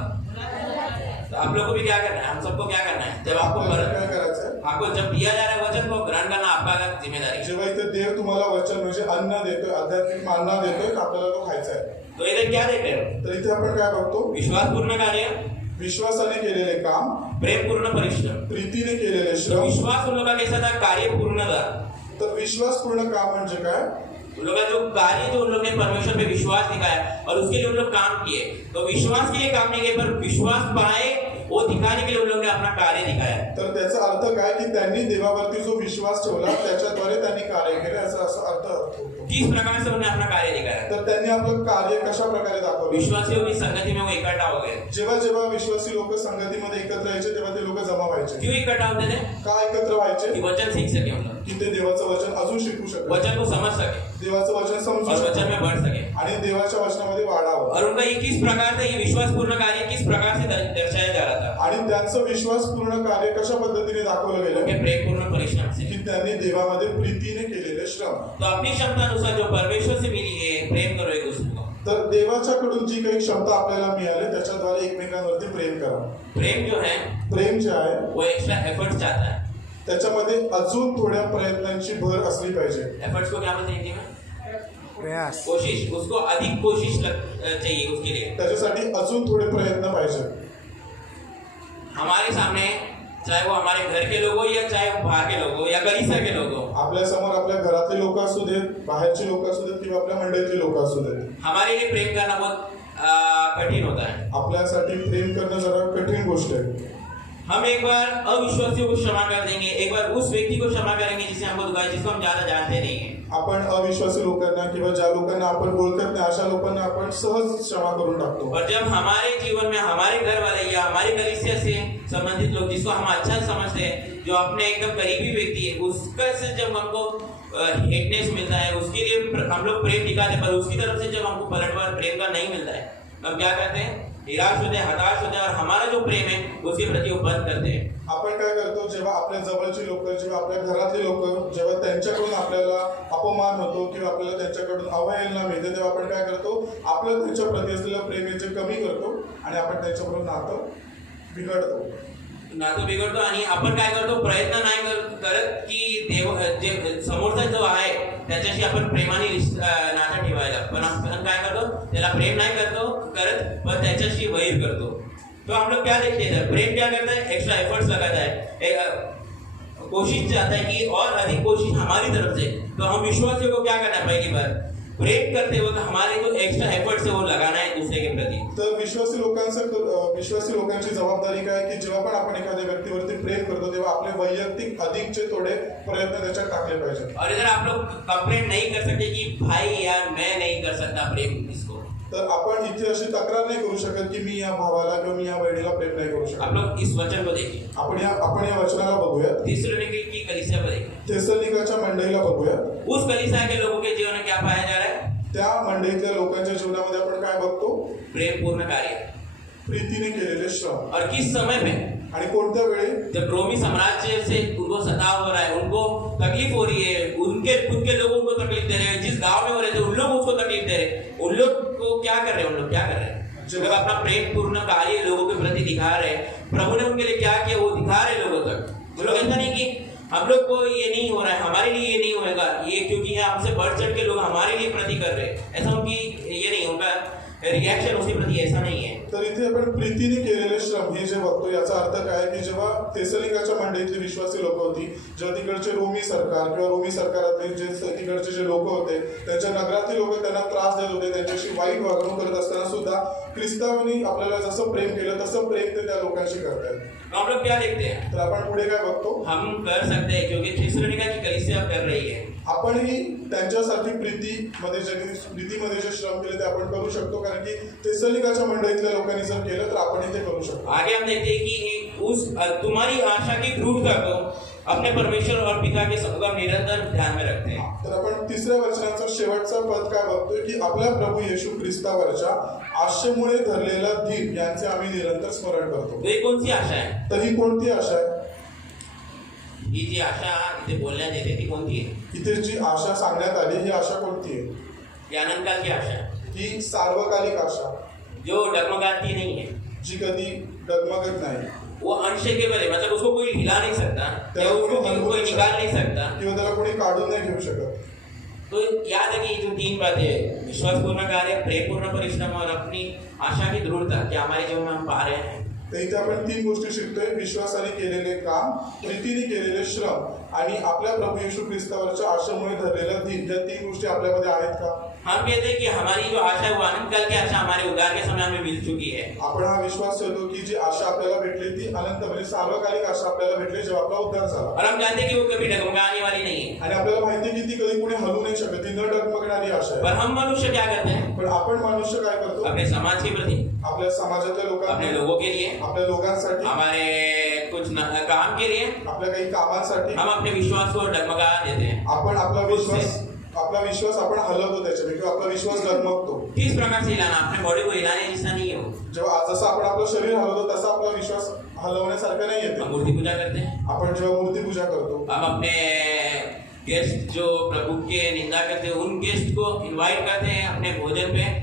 तो आप लोग को भी क्या करना है? हम सबको क्या करना है? जब आपको आपल्याला काय करायचं आहे? आपको जब दिया जा रहा है वचन को ग्रहण करना आपका जिम्मेदारी है। जेव्हा इथे देव तुम्हाला वचन म्हणजे अन्न देतोय, आध्यात्मिक मानना देतोय, तर आपल्याला तो खायचा आहे। तो इधर क्या देख रहे हो? तर इथे आपण काय बघतो? विश्वासपूर्ण कार्य, विश्वासाने केलेले काम, प्रेमपूर्ण परिश्रम। प्रीतीने केलेले तो श्रम। विश्वास उन लोगों का कैसा था? कार्य पूर्ण था। तर विश्वासपूर्ण काम म्हणजे काय? उन लोगों का जो कार्य, जो उन लोगों ने परमेश्वर पे विश्वास दिखाया और उसके लिए उन लोग काम किए। तो विश्वास के लिए काम नहीं किए, पर विश्वास पाए वो दिखाने के लिए उन लोगों ने अपना कार्य दिखाया। तर त्याचा अर्थ काय की त्यांनी देवावरती जो विश्वास ठेवला त्याच्याद्वारे त्यांनी कार्य केले, असा अर्थ होतो। किस प्रकार से उन्होंने अपना कार्य दिखाया? तर त्यांनी आपलं कार्य कशा प्रकारे दाखवलं? विश्वासियों की संगति में वो इकट्ठा हो गए। जेव्हा जेव्हा विश्वासी लोक संगतीमध्ये एकत्र यायचे तेव्हा ते लोक जमा व्हायचे। क्यों इकट्ठा होते थे? का एकत्र व्हायचे? कि वचन सीख सके हम लोग, की ते देवाचं वचन अजून शिकू शकतात, वचन को समझ सके देवाचं वचन समजू और वचन शकतात में बढ़ सके। आणि देवाच्या वचनामध्ये वाढावं। और उनका ये किस प्रकार से, ये विश्वासपूर्ण कार्य किस प्रकार से दर्शाया जा रहा था? आणि त्यांचं विश्वासपूर्ण कार्य कशा पद्धतीने दाखवलं गेलं? उनके प्रेमपूर्ण परिश्रम से। की त्यांनी देवामध्ये प्रीतीने केलेले श्रम। तो अपनी क्षमता अनुसार जो परमेश्वर से मिली है, प्रेम करो एक दूसरे को। तर देवाच्याकडून जी काही क्षमता आपल्याला मिळाली त्याच्याद्वारे एकमेकांवरती प्रेम करा। प्रेम जो है प्रेम जे आहे वो एक्स्ट्रा एफर्ट्स चाहता है। त्याच्यामध्ये अजून थोड्या प्रयत्नांची भर असली पाहिजे। एफर्ट्स को क्या बोलते हैं हिंदी में? प्रयास, कोशिश। उसको अधिक कोशिश चाहिए उसके लिए। त्याच्यासाठी अजून थोडे प्रयत्न पाहिजे। हमारे सामने, चाहे वो हमारे घर के लोग हो या चाहे वो बाहर के लोग हो या परिसर के लोग हो, आपल्या समोर आपल्या घरातले लोक असू देत, बाहेरचे लोक असू देत किंवा आपल्या मंडळीतले लोक असू देत, हमारे लिए प्रेम करना बहुत कठिन होता है। आपल्यासाठी प्रेम करणं जरा कठीण गोष्ट आहे। हम एक बार अविश्वासियों को क्षमा कर देंगे, एक बार उस व्यक्ति को क्षमा करेंगे जिससे हमको दुखाया, जिसको हम ज्यादा जानते नहीं है। आपण अविश्वासी लोकांना किंवा ज्या लोकांना आपण ओळखत नाही अशा लोकांना आपण सहज क्षमा करून टाकतो। और जब हमारे जीवन में हमारे घर वाले या हमारे कलीसिया से संबंधित लोग, जिसको हम अच्छा समझते हैं, जो अपने एकदम करीबी व्यक्ति है, उसका से जब हमको हेटनेस मिलता है, उसके लिए हम लोग प्रेम दिखाते हैं, पर उसकी तरफ से जब हमको पलटवार प्रेम का नहीं मिलता है, हम क्या करते हैं, निराश होते हैं, हताश होते हैं और हमारा जो प्रेम है उसके प्रति वो बंद करते हैं। आपण काय करतो, जेव्हा आपल्या जवळची लोक, जेव्हा आपल्या घरातली लोक, जेव्हा त्यांच्याकडून आपल्याला अपमान होतो किंवा आपल्याला त्यांच्याकडून अवहेलना मिळते, तेव्हा आपण काय करतो, आपलं त्यांच्या प्रति असलेलं प्रेम हे जे कमी करतो आणि आपण त्यांच्याकडून नातं बिघडतो. नातं बिघडतो आणि आपण काय करतो, प्रयत्न नाही करत की देव जे समोरचा जो आहे त्याच्याशी आपण प्रेमाने नातं ठेवायला, पण आपण काय करतो, त्याला प्रेम नाही करत पण त्याच्याशी वैर करतो. तो हम लोग क्या देखते हैं, प्रेम क्या करता है, एक्स्ट्रा एफर्ट्स लगाता है, कोशिश चाहता है कि और अधिक कोशिश हमारी तरफ से. तो हम विश्वासियों को क्या करना है, पहली बार प्रेम करते वक्त हमारे जो एक्स्ट्रा एफर्ट्स है वो लगाना है दूसरे के प्रति. तर विश्वासी लोकांची जबाबदारी काय की जेव्हा पण आपण एखाद्या व्यक्तीवरती प्रेम करतो तेव्हा आपले वैयक्तिक अधिकचे थोडे प्रयत्न त्याच्यात टाकले पाहिजे. और इधर आप लोग कंप्लेंट नहीं कर सकते कि भाई यार मैं नहीं कर सकता प्रेम इसको. तर आपण इथे अशी तक्रार नाही करू शकत की मी या भावाला किंवा मी या बहिणीला प्रेम नाही करू शकत. आप लोग इस वचन को देखिए, आपण या वचनाला बघूया. थिस्सलुनीके की कलीसिया को देखिए. थेसलोनिकाच्या मंडळीला बघूया. उस कलीसिया के लोगों के जीवन में क्या पाया जा रहा है, त्या मंडळीतल्या लोकांच्या जीवनामध्ये आपण काय बघतो, प्रेम पूर्ण कार्य. प्रीतीने केलेले श्रम. और किस समय में, आणि कोणत्या वेळी, जब रोमी साम्राज्य से उनको सताव हो रहा है, उनको तकलीफ हो रही है, उनके खुद के लोगों को तकलीफ दे रहे हैं, जिस गांव में हो रहे थे उन लोग उसको तकलीफ दे रहे हैं, उन लोग को क्या कर रहे हैं, उन लोग क्या कर रहे हैं, जब अपना प्रेम पूर्ण कार्य लोगों के प्रति दिखा रहे हैं, प्रभु ने उनके लिए क्या किया वो दिखा रहे लोगों तक. वो लोग ऐसा नहीं कि हम लोग को ये नहीं हो रहा है, हमारे लिए ये नहीं होगा, ये क्योंकि ये हमसे बढ़ चढ़ के लोग हमारे लिए प्रति कर रहे हैं, ऐसा उनकी ये नहीं, उनका रिएक्शन उसके प्रति ऐसा नहीं है. तर इथे आपण प्रीतीने केलेले श्रम हे जे बघतो याचा अर्थ काय की जेव्हा थेसलोनिकाच्या मंडळीतली विश्वासी लोक होती, जेव्हा तिकडचे रोमी सरकार किंवा रोमी सरकारातले जे तिकडचे जे लोक होते, त्यांच्या नगरातील लोक त्यांना त्रास देत होते, त्यांच्याशी वाईट वागणूक करत असताना सुद्धा ख्रिस्तावानी आपल्याला जसं प्रेम केलं तसं प्रेम ते त्या लोकांशी करतात. हम लोग क्या देखते हैं, तर आपण पुढे काय बघतो, हम कर सकते हैं क्योंकि थिस्सलुनीका की कलीसिया कर रही है. आपणही त्यांच्यासाठी प्रीतीमध्ये जे श्रम केले ते आपण करू शकतो, कारण की थेसलोनिकाच्या मंडळीतल्या लोकांनी जर केलं तर आपणही ते करू शकतो. आगे हम देखते हैं कि उस तुम्हारी आशा की दृढ़ता को अपने परमेश्वर और पिता के संगम निरंतर ध्यान में रखते हैं. तर आपण तिसऱ्या वचनाचा शेवटचा पद काय बघतोय की आपल्या प्रभू येशू ख्रिस्तावरच्या आशेमुळे धरलेला धीर यांचे आम्ही निरंतर स्मरण करतो. तो ये कौन सी आशा है, तर ही कोणती आशा आहे, ही जी आशा इथे बोलण्यात येते ती कोणती आहे, इथे जी आशा सांगण्यात आली ही आशा कोणती आहे, ही अनंतकाल की आशा है, ही सार्वकालिक आशा जो डगमगाती नहीं है, जी कधी डगमगत नाही, वो अनशेकेबल है, मतलब उसको कोई हिला नहीं सकता, या उसको कोई निकाल नहीं सकता. किंवा त्याला कोणी काढून नाही घेऊ शकत. तो याद है कि ये जो तीन बातें, विश्वासपूर्ण कार्य, प्रेमपूर्ण परिश्रम और अपनी आशा की दृढ़ता, क्या हमारे जीवन में हम पा रहे हैं. तर इथे आपण 3 गोष्टी शिकतोय, विश्वासाने केलेले काम, प्रीतीने केलेले श्रम आणि आपल्या प्रभू येशू ख्रिस्तावरच्या आशेमुळे धरलेला धीर, या 3 गोष्टी आपल्यामध्ये आहेत का. हम कहते हैं कि हमारी जो आशा है वो अनंतकाल की आशा हमारे उद्धार के समय हमें मिल चुकी है. आपण हा विश्वास ठेवतो की जी आशा आपल्याला भेटली ती अनंत म्हणजे सार्वकालिक आशा आपल्याला भेटली जेव्हा आपला उद्धार झाला. और हम जानते हैं कि वो कभी डगमगाने वाली नहीं है. आणि आपल्याला माहिती आहे की ती कधी कोणी हलू नाही शकत, ती न डगमगणारी आशा आहे. पर हम मनुष्य क्या करते हैं, पण आपण मनुष्य काय करतो, अपने समाज के प्रति, आपल्या समाजातल्या अपने लोकांना, लोगों के लिए, आपल्या लोकांसाठी, हमारे कुछ काम के लिए आपल्या काही कामांसाठी हम अपने विश्वास को डगमगा देते हैं. आपण आपला विश्वास आपण हलवतो त्याच्यात किंवा आपला विश्वास डगमगतो. किस प्रकार से हिलाना, अपने बॉडी को हिलाने जैसा नहीं है वो. जेव्हा जसं आपण आपलं शरीर हलवतो तसा आपला विश्वास हलवण्यासारखं नाही येते. हम मूर्ति पूजा करते हैं, आपण जेव्हा मूर्ती पूजा करतो, हम अपने गेस्ट जो प्रभु के निंदा करते हैं उन गेस्ट को इनवाइट करते हैं अपने भोजन पे,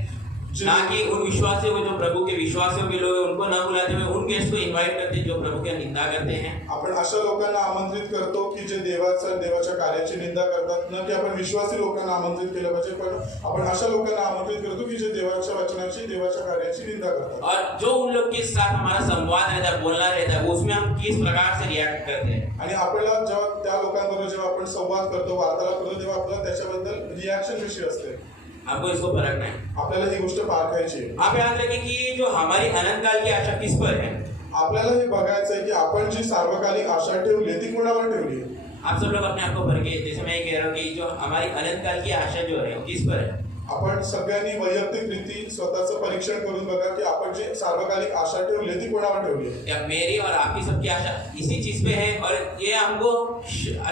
ना कि उन विश्वासियों को जो प्रभु के विश्वासियों के लोग उनको न बुलाते हुए उन गेस्ट को इनवाइट करते हैं जो प्रभु की निंदा करते हैं. आपण अशा लोकांना आमंत्रित करतो की जे देवाच्या कार्याची निंदा करतात, न की आपण विश्वासी लोकांना आमंत्रित केलं पाहिजे, पण आपण अशा लोकांना आमंत्रित करतो की जे देवाच्या वचनाची, देवाच्या कार्याची निंदा करतात. और जो उन लोग के साथ हमारा संवाद रहता है, बोलना रहता है, उसमें हम किस प्रकार से रिएक्ट करते हैं. आणि आपल्याला जेव्हा त्या लोकांबरोबर जेव्हा आपण संवाद करतो, वार्तालाप करतो, तेव्हा आपल्याला त्याच्याबद्दल रिॲक्शन कशी असते, आपको इसको परखना है. आपल्याला ही गोष्ट पारखायची आहे. आप याद रखें कि जो हमारी अनंतकाल की आशा किस पर है. आपल्याला हे बघायचं आहे की आपण जी सार्वकालिक आशा ठेवली ती कोणावर ठेवली आहे. आप सब लोग अपने आप को परखिए. जैसे मैं ये कह रहा हूँ कि जो हमारी अनंतकाल की आशा जो है वो किस पर है. आपण सगळ्यांनी वैयक्तिक स्वतःचं परीक्षण करून बघा की आपण जी सार्वकालिक आशा ठेवली ती कोणावर ठेवली आहे. या मेरी और आपकी सबकी आशा इसी चीज पे है और ये हमको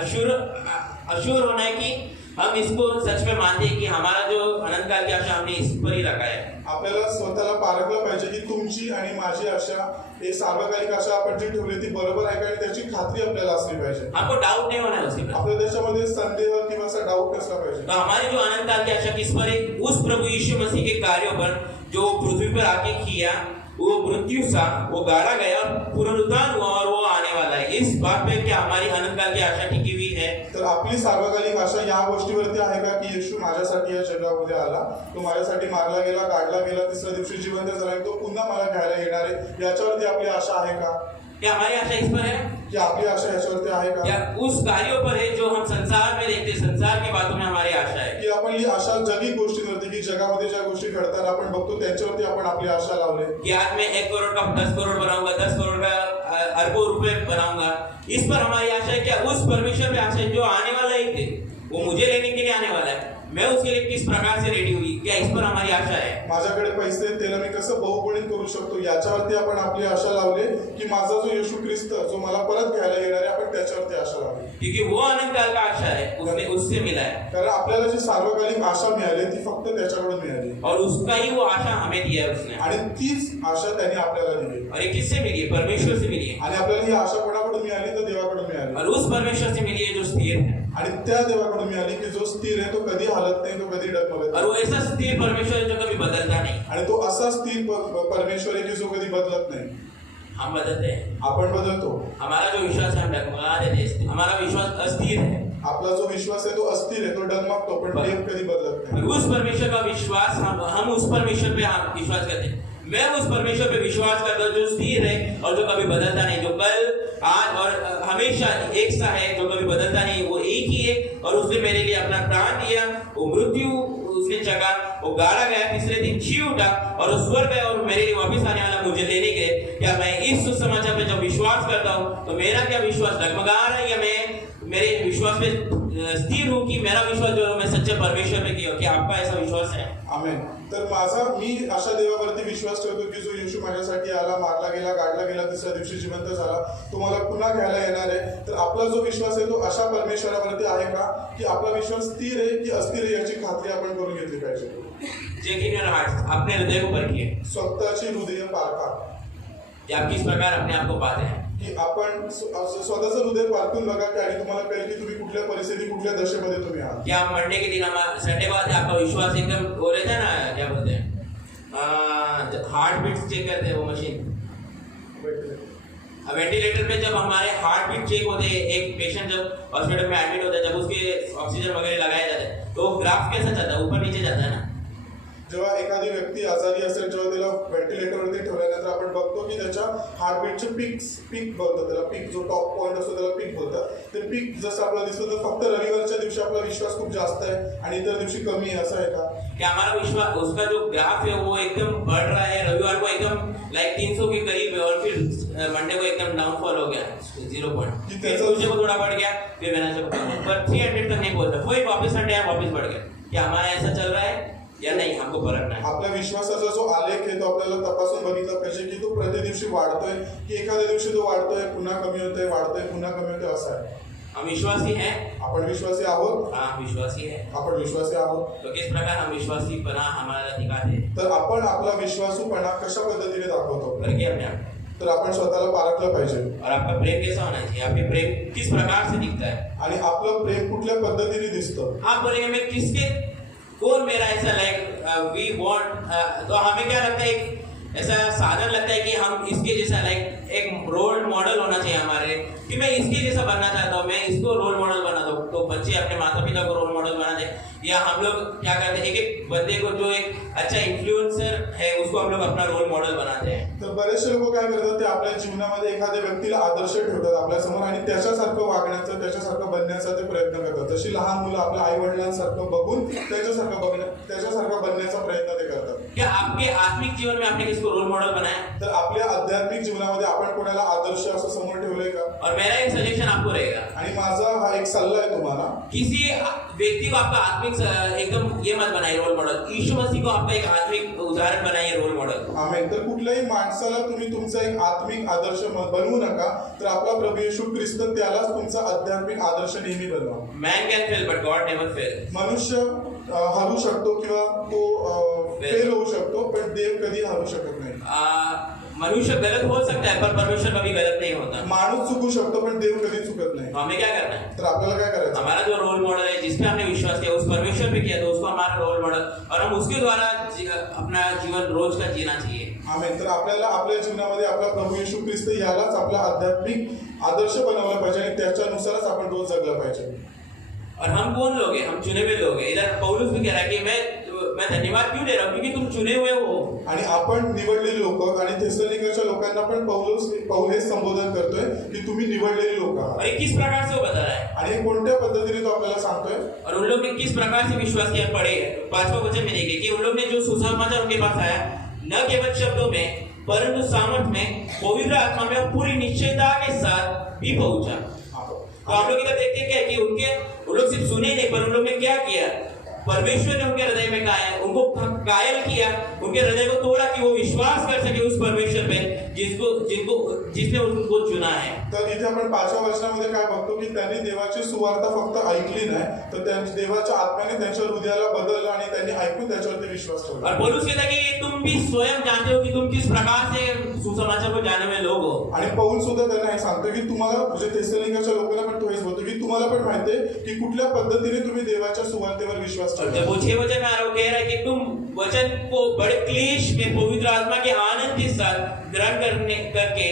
अश्योर होना है कि हम इसको सच में मानते हैं कि हमारा जो अनंतकाल की आशा हमने इस पर ही रखा है. आपल्याला स्वतःला पारखलं पाहिजे की तुमची आणि माझी आशा, एक सार्वकालिक आशा आपण जी ठेवली ती बरोबर आहे का, आणि त्याची खात्री आपल्याला असली पाहिजे. हमको डाउट नहीं होना है उसी पर। आपल्या त्याच्यामध्ये संदेह किंवा असा डाऊट नसला पाहिजे. तो हमारी जो अनंत काल की आशा किस पर है? उस प्रभु यीशु मसीह के कार्यों पर जो पृथ्वी पर आके किया, वो मृत्यु सा, वो गाड़ा गया और पुनरुत्थान हुआ और वो आने वाला है। इस बात पे क्या हमारी अनंत काल की आशा टिकी हुई है? तर आपली सार्वकालिक आशा या गोष्टीवरती आहे का की येशू माझ्यासाठी या जगामध्ये आला, तो माझ्यासाठी मारला गेला, काढला गेला, तिसऱ्या दिवशी जिवंत झाला, तो पुन्हा मला घ्यायला येणार आहे, याच्यावरती आपली आशा आहे का? क्या हमारी आशा इस पर है? की आपली आशा याच्यावरती आहे का? या उस कार्यों पर है जो हम संसार में देखते, संसार की बातों में हमारी आशा है? की आपण ही आशा जगी गोष्टींवरती, की जगामध्ये ज्या गोष्टी घडतात आपण बघतो त्यांच्यावरती आपण आपली आशा लावले, कि आज मैं 1 करोड़ का 10 करोड़ बनाऊंगा, 10 करोड़ का अरबों रुपए बनाऊंगा, इस पर हमारी आशा है? क्या उस परमेश्वर पे आशा है जो आने वाला एक दिन वो मुझे लेने के लिए आने वाला है, मैं उसके लिए किस प्रकार से रेडी हुई, क्या इस पर हमारी आशा है? माझ्याकडे पैसे आहेत, त्याला मी कसं बहुगुणित करू शकतो, याच्यावरती आपण आपली आशा लावले, की माझा जो येशू ख्रिस्त जो मला परत घ्यायला येणार आहे, आपण त्याच्यावरती आशा लावली. क्योंकि वो अनंत काल का आशा है, उसने उससे मिला है कारण आपल्याला जी सार्वकालिक आशा मिळाली ती फक्त त्याच्याकडून मिळाली, और उसका ही वो आशा हमें दिया है उसने। आणि तीच आशा त्याने आपल्याला दिली. और ये किससे मिली है? परमेश्वर से मिली है। आणि आपल्याला ही आशा कोणाकडून मिळाली? तर देवाकडून मिळाली, और उस परमेश्वर से मिली है जो स्थिर है। आणि त्या देवाकडून मिळाली की जो स्थिर आहे, तो कधी हालत नाही, तो कधी डगमगत और नाही, वो ऐसा स्थिर परमेश्वर है जो कभी बदलता नहीं। आणि तो असा स्थिर परमेश्वर आहे की जो कधी बदलत नाही. हम बदलते हैं, आपण बदलतो. हमारा जो विश्वास है हम डगमगा देते हैं, हमारा विश्वास अस्थिर है। आपला जो विश्वास आहे तो अस्थिर आहे, तो डगमगतो, पण देव कधी बदलत और नाही. उस परमेश्वर का विश्वास हम उस परमेश्वर पे हम विश्वास करते हैं। मैं उस परमेश्वर पे विश्वास करता हूँ जो स्थिर है और जो कभी बदलता नहीं, जो कल आज और हमेशा एक सा है, जो कभी बदलता नहीं, वो एक ही है। और उसने मेरे लिए अपना प्राण दिया, वो मृत्यु उसने जगा, वो गाड़ा गया, तीसरे दिन जी उठा और वो स्वर्ग गया और मेरे लिए वापस आने वाला मुझे लेने गए। क्या मैं इस सुसमाचार पे जब विश्वास करता हूँ तो मेरा क्या विश्वास डगमगा रहा है, या मैं मेरे विश्वास पे स्थिर हूँ कि मेरा विश्वास जो है मैं सच्चे परमेश्वर पे किया? क्या आपका ऐसा विश्वास है? आमेन. तर मी अशा देवावरती विश्वास ठेवतो की जो येशू माझ्यासाठी आला, मारला गेला, गाडला गेला, तिसऱ्या दिवशी जिवंत झाला, तो मला पुन्हा घ्यायला येणार आहे. तर आपला जो विश्वास आहे तो अशा परमेश्वरावरती आहे का, की आपला विश्वास स्थिर आहे की अस्थिर आहे, याची खात्री आपण करून घेतली पाहिजे. चेक इन योर हार्ट, अपने हृदय को परखिए स्वतःची हृदय पारखा, कि आप किस प्रकार अपने आप को पाते हैं। की आपण स्वतःचं हृदय पारखून बघा की, आणि तुम्हाला कळेल की तुम्ही कुठल्या परिस्थिती, कुठल्या दशेमध्ये तुम्ही आहात. क्या मंडे के दिन हमारा संडे बाद आपका विश्वास एकदम वो रहता है ना, क्या बोलते हैं, हार्ट बीट चेक करते हैं वो मशीन, वेंटिलेटर पे जब हमारे हार्ट बीट चेक होते हैं, एक पेशेंट जब हॉस्पिटल में एडमिट होता है, जब उसके ऑक्सीजन वगैरह लगाया जाता है तो ग्राफ कैसा जाता है? ऊपर नीचे जाता है ना। जेव्हा एखादी व्यक्ती आजारी असेल, जेव्हा त्याला व्हेंटिलेटरवरती ठेवल्यानंतर आपण बघतो की त्याच्या हार्टबीटचे पीक बोलतात, त्याला पीक जो टॉप पॉईंट असतो त्याला पीक बोलतात. ते पीक जसं आपल्याला दिसतं तर फक्त रविवारच्या दिवशी आपला विश्वास खूप जास्त आहे आणि इतर दिवशी कमी आहे, असं आहे का? कि हमारा विश्वास, उसका जो ग्राफ है वो एकदम बढ़ रहा है, रविवार को एकदम लाइक 300 के करीब है और फिर मंडे को एकदम डाउनफॉल हो गया 0 पॉइंट, फिर ट्यूसडे को थोड़ा बढ़ गया, फिर वेडनेसडे को पर 300 तक नहीं पहुंचा, फिर वापस संडे आया, वापस बढ़ गया। क्या हमारा ऐसा चल रहा है या नहीं? हमको परखना है। आपल्या विश्वासाचा जो आलेख आहे तो आपल्याला तपासून बघितला पाहिजे की तो प्रति दिवशी वाढतोय की एखाद्या दिवशी तो वाढतोय, पुन्हा कमी होतोय, वाढतोय, पुन्हा कमी होतोय, असं आहे. हम विश्वासी हैं? आपण विश्वासी आहोत. हाँ विश्वासी है। आपण विश्वासी आहोत. तो किस प्रकार हम विश्वासीपना हमारा दिखाते हैं? तर आपण आपला विश्वासूपणा कशा पद्धतीने दाखवतो? करके अपने आप, तर आपण स्वतःला पारखलं पाहिजे. और आपका प्रेम कैसा होना चाहिए? आपके प्रेम किस प्रकार से दिखता है? आणि आपलं प्रेम कुठल्या पद्धतीने दिसतं? आप बोलेंगे मैं किसके, कौन मेरा ऐसा लाइक वी वांट, तो हमें क्या लगता है, एक ऐसा साधन लगता है कि हम इसके जैसा लाइक एक रोल मॉडल होना चाहिए हमारे, कि मैं इसके जैसा बनना चाहता हूँ, मैं इसको रोल मॉडल बना दूँ। तो बच्चे अपने माता पिता को रोल मॉडल बना दे, या हम लोग क्या करते हैं, एक एक बंदे को जो एक अच्छा इन्फ्लुएंसर है उसको हम लोग अपना रोल मॉडल बनाते हैं। तर बरेचसे लोक काय करतात, ते आपल्या जीवनामध्ये एखाद्या व्यक्तीला आदर्श ठेवतात आपल्यासमोर आणि त्याच्यासारखं वागण्याचा, त्याच्यासारखं बनण्याचा ते प्रयत्न करतात. तशी लहान मुलं आपल्या आई वडिलांसारखं बघून त्याच्यासारखं बनण्याचा प्रयत्न ते करतात. क्या आपके आत्मिक जीवन में आपने किसको रोल मॉडल बनाया? तर आपल्या आध्यात्मिक जीवनामध्ये आपण कोणाला आदर्श असं समोर ठेवलंय का? और मेरा एक सजेशन आपको रहेगा, आणि माझा हा एक सल्ला आहे तुम्हाला, किसी व्यक्ति को आपका आत्मिक एकदम ये मत बनाइए रोल मॉडल, यीशु मसीह को आपका एक आत्मिक उदाहरण बनाइए रोल मॉडल। आमेन. तर कुठल्याही माणसाला तुम्ही तुमचा एक आत्मिक आदर्श बनवू नका, तर आपला प्रभू येशू ख्रिस्त त्यालाच तुमचा आध्यात्मिक आदर्श नेहमी बनवा. Man can fail but God never fail. मनुष्य हरू शकतो किंवा तो फेल होऊ शकतो, पण देव कधी हारू शकत नाही. मनुष्य गलत हो सकता है पर परमेश्वर कभी गलत नहीं होता. माणूस चुकू शकतो, पण देव कधी चुकत नाही. तो हमें क्या करना है? तर आपल्याला काय करायचं? हमारा जो रोल मॉडल है, जिस पे हमने विश्वास किया, उस परमेश्वर पे किया, तो उसको हमारा रोल मॉडल और हम उसके द्वारा अपना जीवन रोज का जीना चाहिए. आमेन. तर आपल्याला आपल्या जीवनामध्ये आपला प्रभू येशू ख्रिस्त यालाच आपला आध्यात्मिक आदर्श बनवला पाहिजे आणि त्याच्यानुसारच आपण रोज जगलं पाहिजे. और हम कौन लोग हैं? हम चुने हुए लोग हैं. इधर पौलुस भी कह रहा है कि मैं धन्यवाद क्यों दे रहा हूँ? क्योंकि तुम चुने हुए हो. आणि आपण निवडलेली लोक आणि थेसलोनिकेच्या लोकांना पण पौल हे संबोधन करतोय की तुम्ही निवडलेली लोक आहात. और ये किस प्रकार से वो बता रहा है? आणि कोणत्या पद्धतीने तो आपल्याला सांगतोय? और उन लोग ने किस प्रकार से विश्वास किया? पढ़े 5वां वचन में देखिए कि उन लोग ने जो सुसमाचार उनके पास आया, न केवल शब्दों में परंतु सामर्थ में, पवित्र आत्मा में और पूरी निश्चयता के साथ भी पहुंचा. तो आप लोग इधर देखते हैं क्या कि उन लोग सिर्फ सुने नहीं, पर उन लोग ने क्या किया? परमेश्वर ने उनके हृदय में उनको कायल किया, उनके हृदय को तोड़ा कि वो विश्वास कर सके उस परमेश्वर पे जिसने उनको चुना है. तर इथे आपण 5व्या वचनामध्ये काय बघतो की त्यांनी देवाची सुवार्ता फक्त ऐकली नाही, तर त्यांनी देवाच्या आत्म्याने त्यांच्या हृदयाला बदललं आणि त्यांनी ऐकून त्याच्यावरती विश्वास ठेवला. और पौलुस कहता है कि तुम भी स्वयं जानते हो कि तुम किस प्रकार से सुसमाचार को जाने हुए लोग हो. आणि पौल सुद्धा त्यांना हे सांगतो की तुम्हाला, म्हणजे थेसलोनिकेच्या लोकांना पण तो हेच बोलतो की तुम्हाला पण माहिती आहे की कुठल्या पद्धतीने तुम्ही देवाच्या सुवार्तेवर विश्वास और ठेवला. जब वो 6 वचन में आ रहा है, वो कह रहा है कि तुम वचन को बड़े क्लेश में पवित्र आत्मा के आनंद के साथ ग्रहण करके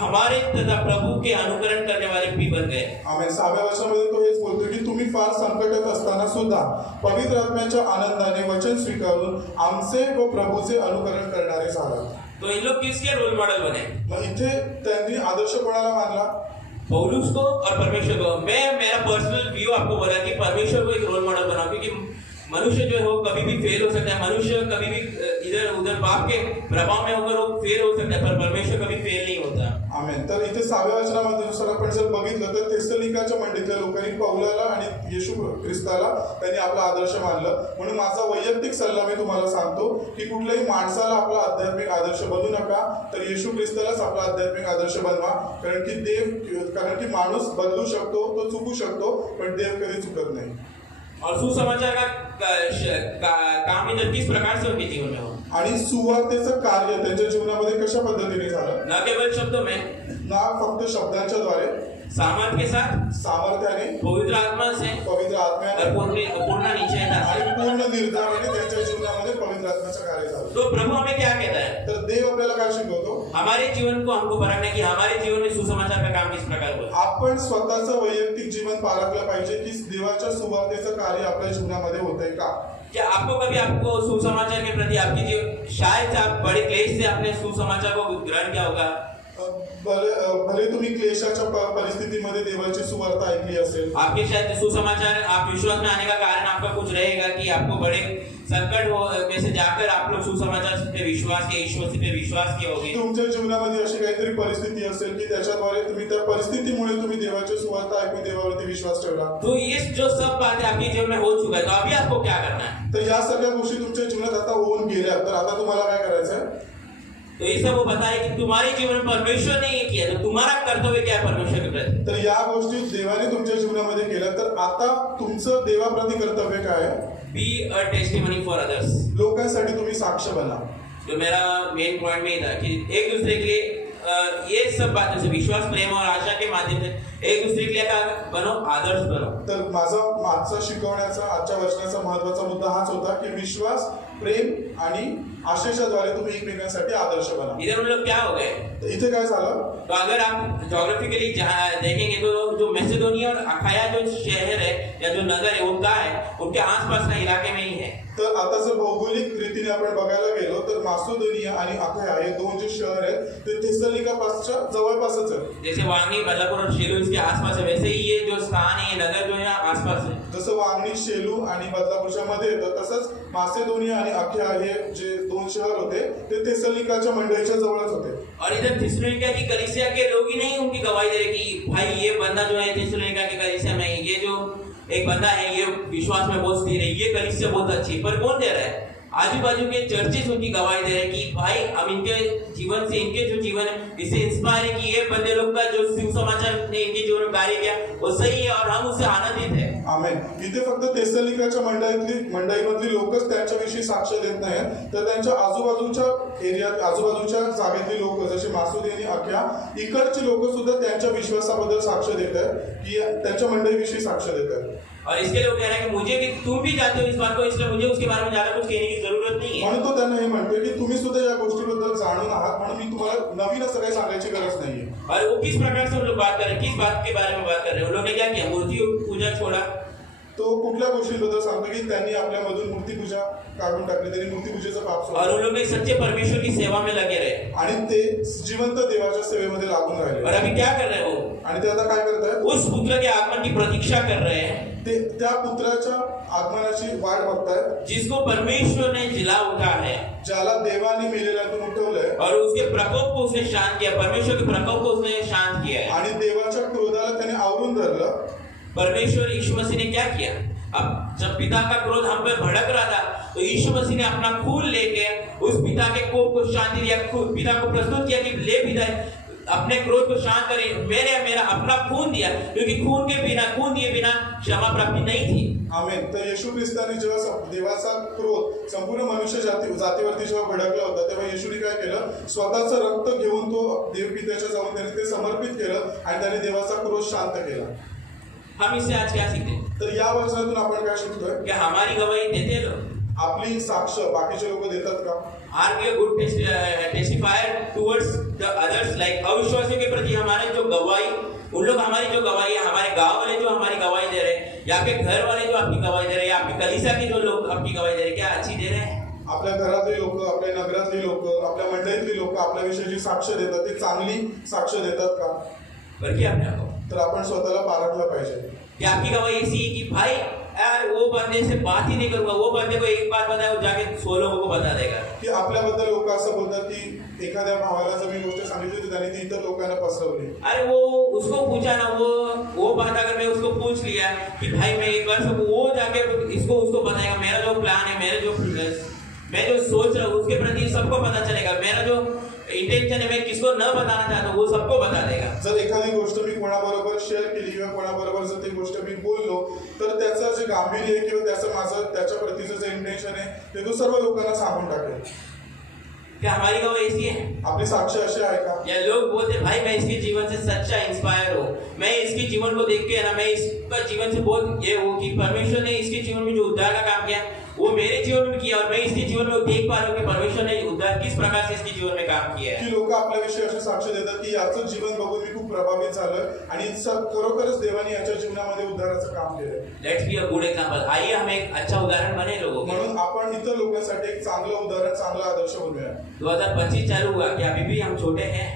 हमारे तथा प्रभु के अनुकरण करने वाले भी बन गए. आमेन. 6व्या वचनामध्ये तो हेच बोलतो की तुम्ही फार संकटात असताना सुद्धा पवित्र आत्म्याच्या आनंदाने वचन स्वीकारून आमचे व प्रभूचे अनुकरण करणारे झालात. तो इन लोग किसके रोल मॉडल बने? मग इथे त्यांनी आदर्श कोणाला मानला? पौलुस को और परमेश्वर को. मैं मेरा पर्सनल व्यू आपको बोला कि परमेश्वर को एक रोल मॉडल बनाओ, क्योंकि मनुष्य जो है वो कभी भी फेल हो सकता है. मनुष्य कभी भी इधर उधर पाप के प्रभाव में होकर वो फेल हो सकता है, पर परमेश्वर कभी फेल नहीं होता. आमेन. तर इथे 6व्या वचनामध्ये नुसार आपण जर बघितलं तर थेसलोनिकेच्या मंडळीतल्या लोकांनी पौलाला आणि येशू ख्रिस्ताला त्यांनी आपला आदर्श मानलं. म्हणून माझा वैयक्तिक सल्ला मी तुम्हाला सांगतो की कुठल्याही माणसाला आपला आध्यात्मिक आदर्श बनवू नका, तर येशू ख्रिस्तालाच आपला आध्यात्मिक आदर्श बनवा. कारण की माणूस बदलू शकतो, तो चुकू शकतो, पण देव कधी चुकत नाही. और सुसमाचार का काम इधर किस प्रकार से उनके जीवन में हो? आणि सुवार्तेचं कार्य त्यांच्या जीवनामध्ये कशा पद्धतीने झालं? न केवल शब्दों में, ना फक्त शब्दांच्या द्वारे, सामर्थ के साथ, सामर्थ्याने, पवित्र आत्मा से पवित्र आत्म्याने और पूर्ण निश्चयता से. आणि पूर्ण निर्धाराने त्यांच्या जीवनामध्ये पवित्र आत्म्याचं कार्य झालं. तो प्रभु हमें क्या कहता है? तर देव आपल्याला काय शिकवतो? हमारे जीवन को हमको परखना कि हमारे जीवन में सुसमाचार का काम किस प्रकार हुआ. आपण स्वतःचं वैयक्तिक जीवन पारखलं पाहिजे की देवाच्या सुवार्तेचं कार्य आपल्या जीवनामध्ये होतंय का? क्या आपको सुसमाचार के प्रति आपकी शायद आप बड़े क्लेश से आपने सुसमाचार को ग्रहण किया होगा. भले तुम्ही क्लेशाच्या परिस्थितीमध्ये देवाची सुवार्ता ऐकली असेल. आपके शायद सुसमाचार आप विश्वास में आने का कारण आपका कुछ रहेगा कि आपको बड़े संकट हो में से जाकर आप लोग सुसमाचार पे विश्वास किया, ईश्वर पे विश्वास किया होगी. तुमच्या जीवनामध्ये अशी काहीतरी परिस्थिती असेल की त्याच्याद्वारे तुम्ही त्या परिस्थितीमुळे तुम्ही देवाची सुवार्ता ऐकून देवावरती विश्वास ठेवला. तो ये जो सब बातें आपके जीवन में हो चुका है, तो अभी आपको क्या करना है? तर या सगळ्या गोष्टी तुमच्या जीवनात आता होऊन गेल्या, तर आता तुम्हाला काय करायचं आहे? तो ये सब वो बताए कि तुम्हारे जीवन में परमेश्वर ने ये किया, तो तुम्हारा कर्तव्य क्या है परमेश्वर के प्रति? तर या गोष्टी देवाने तुमच्या जीवनामध्ये केल्या, तर आता तुमचं देवाप्रती कर्तव्य काय आहे? Be a testimony for others. लोकांसाठी तुम्ही साक्ष बना. तो मेरा मेन पॉइंट में था कि एक दूसरे के लिए ये सब बातें से विश्वास, प्रेम और आशा के माध्यम से एक दूसरे के लिए का बनो, आदर्श बनो. तर माझा मागचा शिकवण्याचा आजच्या वचनाचा महत्वाचा मुद्दा हाच होता की विश्वास, प्रेम आणि आशेच्या द्वारे तुम्ही एकमेकांसाठी आदर्श बना. इधर उन लोग क्या हो गए? इथे काय झालं? तो अगर आप ज्योग्राफिकली देखेंगे तो जो मैसेडोनिया और अखाया जो शहर है या जो नगर है वो क्या है? उनके आसपास का इलाके में ही है. तर आता जर भौगोलिक रीतीने आपण बघायला गेलो तर मासिडोनिया आणि अखाया हे दोन जे शहर आहेत ते थेसलोनिका पासच्या जवळपासच आहेत. जैसे वांगनी, बदलापुर और शेलू इसके आसपास है, वैसे ही ये जो स्थान है, ये नगर जो है आसपास है. जसं वांगणी, शेलू आणि बदलापूरच्या मध्ये येतं, तसंच मासिडोनिया आणि अखाया हे जे दोन शहर होते ते थेसलोनिकाच्या मंडळीच्या जवळच होते. और इधर थेसलोनिका की कलीसिया के लोग ही नहीं उनकी गवाही दे रहे कि भाई ये बंदा जो है थेसलोनिका की कलीसिया में, ये जो एक बंदा है ये विश्वास में बहुत स्थिर है, ये कलीसिया बहुत अच्छी है. पर कौन दे रहा है? आजू बाजू के चर्चेस उनकी गवाही दे रहे हैं कि भाई हम इनके जीवन से, इनके जो जीवन है इससे इंस्पायर है कि ये बंदे लोग का जो सुसमाचार ने इनके जीवन में कार्य किया वो सही है और हम उससे आनंदित है। आमेन. इथे फक्त तेसलोनिकाच्या मंडळीमधली लोकच त्यांच्याविषयी साक्ष देत नाहीत, तर त्यांच्या आजूबाजूच्या एरियात, आजूबाजूच्या जागेतली लोक जसे मासुदी आणि अख्या इकडची लोक सुद्धा त्यांच्या विश्वासाबद्दल साक्ष देत आहेत की त्यांच्या मंडळीविषयी साक्ष देत आहेत. और इसके लोग कह रहे हैं कि मुझे भी, तुम भी जानते हो इस बात को, इसलिए मुझे उसके बारे में ज्यादा कुछ कहने की जरूरत नहीं है। म्हणून तो त्यांना हे म्हणतोय की तुम्ही सुद्धा या गोष्टीबद्दल जाणून आहात, म्हणून मी तुम्हाला नवीन असं काही सांगायची गरज नाहीये. और वो किस प्रकार से हम लोग बात कर रहे हैं, किस बात के बारे में बात कर रहे हैं? उन लोगों ने क्या किया? मूर्ति पूजा छोड़ा। तो कुठल्या गोष्टीबद्दल सांगतो की त्यांनी आपल्यामधून मूर्तिपूजा काढून टाकली, त्यांनी मूर्तिपूजेचं पाप और सोडलं उन लोग एक सच्चे परमेश्वर की सेवा में लगे रहे। आणि ते जिवंत देवाच्या सेवेमध्ये लागून और राहिले. अभी क्या कर रहे हैं वो? आणि ते आता काय करतायत? उस पुत्र के आगमन की प्रतीक्षा कर रहे हैं ते त्या पुत्राच्या आगमनाची वाट बघतायत जिसको परमेश्वर ने जिला उठा है ज्याला देवाने मेलेल्यातून उठवलंय और उसके प्रकोप को उसने शांत किया। परमेश्वर के प्रकोप को उसने शांत किया है। आणि देवाच्या क्रोधाला त्याने आवरून धरलं. परमेश्वर यीशु मसीह ने क्या किया? अब जब पिता का क्रोध हम पे भड़क रहा था तो यीशु मसीह ने अपना खून लेके उस पिता के कोप को शांति दिया, पिता को प्रस्तुत किया कि ले पिता अपने क्रोध को शांत करे, मैंने मेरा अपना खून दिया, क्योंकि खून दिए बिना क्षमा प्राप्ति नहीं थी। आमेन. तर येशू ख्रिस्ताने जेव्हा देवाचा क्रोध संपूर्ण मनुष्य जातीवरती जेव्हा भडकला होता तेव्हा येशूने काय केलं? स्वतःचं रक्त घेऊन तो देवपित्याच्या जाऊन त्याने ते समर्पित केलं आणि त्याने देवाचा क्रोध शांत केला. हम इससे आज क्या सीखते? तर या वचनातून आपण काय शिकतोय? कि हमारी गवाही देते लोग? आपली साक्ष बाकीचे लोक देतात का? Are we a good testifier towards the others? Like अविश्वासियों के प्रति हमारे जो गवाही, उन लोग हमारी जो गवाही है, हमारे गांव वाले जो हमारी गवाही दे रहे हैं, या आपके घर वाले जो आपकी गवाही दे रहे हैं, या आपकी कलीसिया के जो लोग आपकी गवाही दे रहे हैं, क्या अच्छी दे रहे हैं? आपल्या घरातली लोक, आपल्या नगरातली लोक, आपल्या मंडळीतली लोक आपल्याविषयी जी साक्ष देतात ती चांगली साक्ष देतात का? बल्कि अपने आप को तर आपण स्वतःला पारखलं पाहिजे. कि आपकी गवाही ऐसी है कि भाई यार वो बंदे से बात ही नहीं करूंगा, वो बंदे को एक बात बताया वो जाके 100 लोगों को बता देगा. की आपल्याबद्दल लोक असं बोलतात की एखाद्या भावाला जर मी गोष्ट सांगितली तर त्याने ती इतर लोकांना पसरवली. अरे वो उसको पूछा ना, वो बात अगर मैं उसको पूछ लिया कि भाई मैं ये कर सकूं, वो जाके उसको बताएगा मेरा जो प्लान है, मैं जो सोच रहा हूँ उसके प्रति सबको पता चलेगा. मेरा जो इंटेंशन है, मैं किसको न बताना चाहता हूँ वो सबको बता देगा. जर एखादी गोष्ट मी कोणाबरोबर शेअर केली किंवा कोणाबरोबर जर ती गोष्ट मी बोललो तर त्याचं जे गांभीर्य आहे किंवा त्याच्या प्रतीचं जे इंटेन्शन आहे ते तो सर्व लोकांना सांगून टाकेल. क्या हमारी गवाही ऐसी है? आपली साक्ष अशी आहे का? या लोग बोलते भाई मैं इसके जीवन से सच्चा इंस्पायर हूँ, मैं इसके जीवन को देख के ना, मैं इसका जीवन से बहुत ये हूँ कि परमेश्वर ने इसके जीवन में जो उद्धार का काम किया वो मेरे जीवन में किया, और मैं इसके जीवन में देख पा रहा हूँ कि परमेश्वर ने उद्धार किस प्रकार से इसके जीवन में काम किया है. की लोक आपल्याविषयी असे साक्ष देतात की याचं जीवन बघून मी खूप प्रभावित झालोय आणि खरोखरच देवाने याच्या जीवनामध्ये उद्धाराचं काम केलंय. Let's be a good example. आइए हम एक अच्छा उदाहरण बने लोगों के. म्हणून आपण इतर लोकांसाठी एक चांगलं उदाहरण, चांगला आदर्श बनूया. 2025 चालू हुआ कि अभी भी हम छोटे हैं.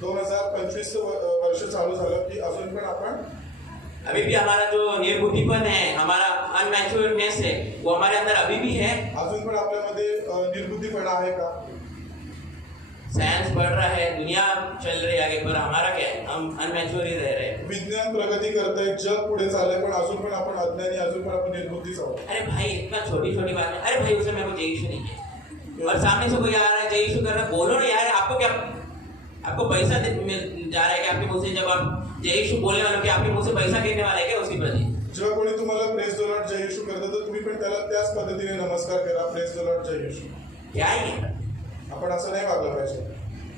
2025 वर्ष चालू झालं की अजून पण आपण अभी भी हमारा जो निर्बुद्धिपन है, हमारा अनमैच्योर्डनेस है, वो हमारे अंदर अभी भी है. अजून पण आपल्यामध्ये निर्बुद्धीपणा आहे का? साइंस बढ़ रहा है, दुनिया चल रही है आगे, पर हमारा क्या है? हम अनमैच्योर ही रह रहे हैं. विज्ञान प्रगती करतंय, जग पुढे चाललंय, पण अजून पण आपण अज्ञानी, अजून पण आपण निर्बुद्धीच आहोत. अरे भाई इतना छोटी छोटी बात है, अरे भाई उसने मेरे को जय यीशु नहीं किया, और सामने से कोई आ रहा है जय यीशु कर रहा है, बोलो ना यार. आपको क्या, आपको पैसा जा रहा है कि आपके मुंह से, जब आप जय यीशु बोलने वाले हो कि आपके मुंह से पैसा गिरने वाला है क्या उसके प्रति? जेव्हा कोणी तुम्हाला प्रेज द लॉर्ड जय येशू करतं तर तुम्ही पण त्याला त्याच पद्धतीने नमस्कार करा, प्रेज द लॉर्ड जय येशू. क्या है? आपण असं नाही वागलं पाहिजे.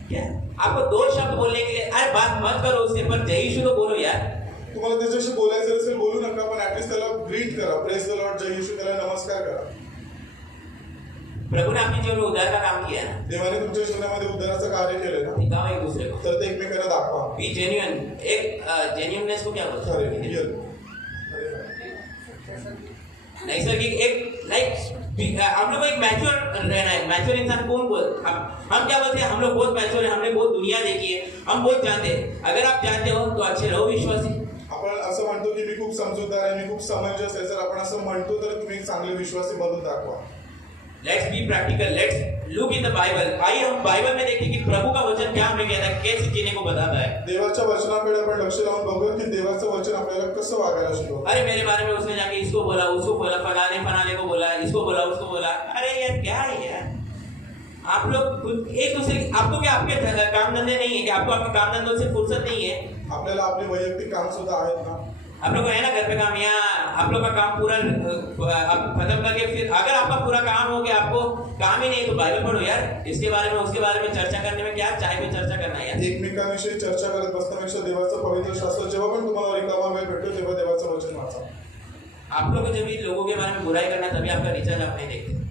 क्या आपको 2 शब्द बोलने के लिए, अरे बात मत करो उससे, पर जय यीशु तो बोलो यार. तुम्हाला त्याच्याशी बोलायचं असेल बोलू नका, पण ऍटलीस्ट त्याला ग्रीट करा, प्रेज द लॉर्ड जय येशू, त्याला नमस्कार करा. प्रभु ने आपके जीवन में उद्धार का काम किया है. देवाने तुमच्या जीवनामध्ये उद्धाराचं कार्य केलंय ना, दिखाओ एक दूसरे को. तर ते एकमेकांना दाखवा. बी जेन्युइन. एक जेन्युइननेस को क्या बोलते खरे, हैं? रिअल. नैसर्गिक एक लाइक हम लोग को एक मैच्योर रहना है. मैच्योर इंसान कौन बोल, हम क्या बोलते हैं? हम लोग बहुत मैच्योर है, हमने बहुत दुनिया देखी है, हम बहुत जानते हैं. अगर आप जानते हो तो अच्छे रहो विश्वासी. आपण असं म्हणतो की मी खूप समजूतदार आहे, मी खूप समंजस आहे. जर आपण असं म्हणतो तर तुम्ही एक चांगले विश्वासी बनून दाखवा. Let's be practical, let's look in the Bible. आइए हम बाइबल में देखते हैं कि प्रभु का वचन क्या हमें कहता है, कैसे जीने को बताता है। देवाच्या वचनाकडे आपण लक्ष लावून बघूया की देवाचं वचन आपल्याला कसं वागायला शिकवतं। अरे मेरे बारे में उसने जाके इसको बोला, उसको बोला, फलाने को बोला, इसको बोला, उसको बोला। अरे यार क्या है यार, आप लोग एक दूसरे, आपको क्या आपके काम धंधे नहीं है कि आपको आपके काम धंधों से फुर्सत नहीं है? आपल्याला आपले वैयक्तिक काम सुद्धा आहेत ना। आप लोग है ना घर पे काम, या आप लोग का काम पूरा आप खत्म करके फिर अगर आपका पूरा काम हो गया, आपको काम ही नहीं तो बाइबल पढ़ो यार। इसके बारे में उसके बारे में चर्चा करने में क्या चाय पे चर्चा करना है यार। एकमेकांविषयी चर्चा करत बसण्यापेक्षा देवाचं पवित्र शास्त्र जेव्हा पण तुम्हाला रिकामा वेळ भेटतो तेव्हा देवाचं वचन वाचा। आप लोग जब इन लोगों के बारे में बुराई करना, तभी आपका रिचार्ज आप नहीं देखते।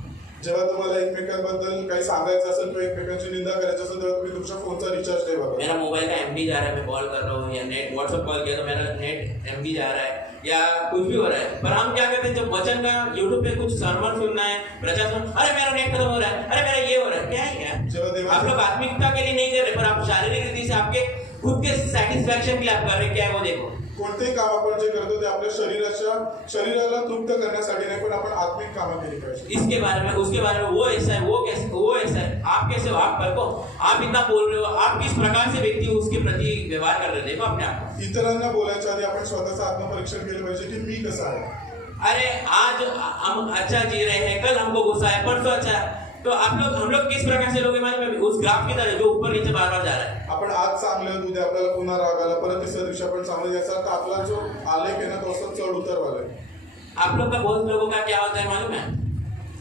जेव्हा तुम्हाला एकमेकांबद्दल काही सांगायचं असेल किंवा एकमेकांची निंदा करायची असेल तेव्हा तुम्ही तुमच्या फोनचा रिचार्ज नाही बघा। मेरा मोबाइल का एमबी जा रहा है, मैं कॉल कर रहा हूँ या नेट व्हाट्सएप कॉल किया तो मेरा नेट एमबी जा रहा है या कुछ भी हो रहा है, पर हम क्या करते हैं जब वचन का यूट्यूब पे कुछ सर्मन सुनना है, प्रचार सुनना, अरे मेरा नेट खत्म हो रहा है, अरे मेरा ये हो रहा है, क्या है यार। आप लोग आत्मिकता के लिए नहीं कर रहे, पर आप शारीरिक रीति से आपके खुद के सेटिस्फैक्शन के लिए आप कर रहे, क्या है वो देखो। कोणतेही काम आपण जे करतो ते आपल्या शरीराला तृप्त करण्यासाठी नाही, पण आपण आत्मिक कामं केली पाहिजे। इसके बारे में उसके बारे में वो ऐसा है, वो ऐसा है, आप कैसे हो, आप करो, आप इतना बोल रहे हो, आप किस प्रकार से व्यक्ति उसके प्रति व्यवहार कर रहे हो, देखो अपने आप। इतरांना बोलायच्या आधी आपण स्वतःचं आत्मपरीक्षण केलं पाहिजे की मी कसा आहे। अरे आज हम अच्छा जी रहे हैं, कल हमको गुस्सा है, परसों अच्छा है, तो हम लोग किस प्रकार से लोग मालूम, उस ग्राफ की तरह जो ऊपर नीचे बार बार जा रहा है। आपण आज चांगले आहोत, उद्या आपल्याला पुन्हा राग आला, परत तिसऱ्या दिवशी आपण चांगले, याचा अर्थ आपला जो आलेख आहे ना तो असं चढ उतर वाला आहे। आप लोग का बहुत लोगों का क्या होता है मालूम है,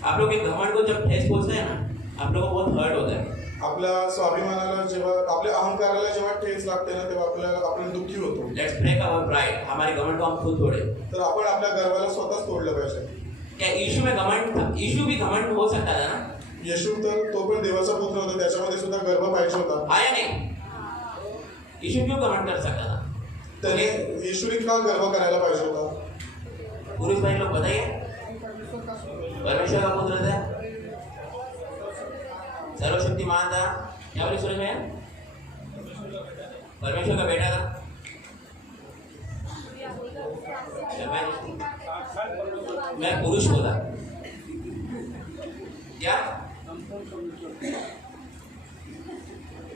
आप लोग के घमंड को जब ठेस पहुंचता है ना, आप लोगों को बहुत हर्ट होता है। आपल्या स्वाभिमानाला जेव्हा, आपल्या अहंकाराला जेव्हा ठेच लागते ना तेव्हा आपण दुःखी होतो। लेट्स ब्रेक आवर प्राइड, हमारे घमंड को हम खुद तोड़े। तर आपण आपल्या गर्वाला स्वतःच तोडलं पाहिजे। क्या यीशु में घमंड था? यीशु भी घमंड हो सकता था ना। येशू तर तो पण देवाचा पुत्र होता, त्याच्यामध्ये सुद्धा गर्व पाहिजे होता। आया नहीं, यीशु क्यों घमंड कर सकता था? त्याने येशूने का गर्व करायला पाहिजे होता? पुरुष भाई लोग बताइए, परमेश्वर का पुत्र था, सर्वशक्तिमान था, क्या बोले सूरज में, परमेश्वर का बेटा था। मैं पुरुष बोला क्या,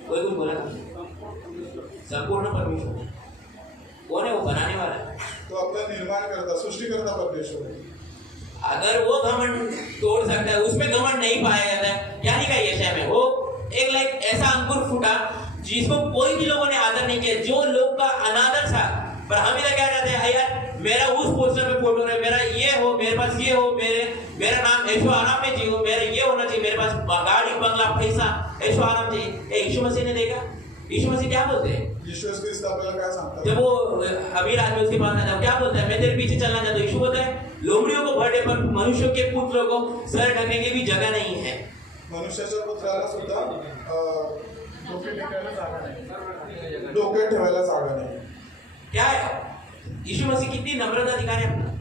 कोई कुछ बोला था? संपूर्ण परमेश्वर कौन है? वो बनाने वाला है, तो आपला निर्माण करता, सृष्टिकर्ता परमेश्वर है। अगर वो घमंड तोड़ सकता है, उसमें घमंड नहीं पाया जाता है, क्या नहीं कहा यशाया में, वो एक लाइक ऐसा अंकुर फूटा जिसको कोई भी लोगों ने आदर नहीं किया, जो लोग का अनादर था। पर हम इधर क्या कहते हैं, यार मेरा उस पोस्टर पे फोटो है, मेरा ये हो, मेरे पास ये हो, मेरा नाम ऐशो आराम में जी हो, मेरा ये होना चाहिए, मेरे पास गाड़ी बंगला पैसा ऐशो आराम चाहिए। यीशु मसीह ने देखा, यीशु मसीह क्या बोलते हैं, यीशु ख्रिस्त आपल्याला काय सांगतात? जब वो अमीर आदमी उसके पास आता है, क्या बोलता है, मैं तेरे पीछे चलना चाहता हूँ। यीशु बोलता है लोमड़ियों को भरने पर मनुष्य के पुत्र को सर ढकने की भी जगह नहीं है। मनुष्याच्या पुत्राला सुद्धा डोक्यात ठेवायला जागा नाही। क्या है, यीशु मसीह कितनी नम्रता दिखा रहे हैं अपना।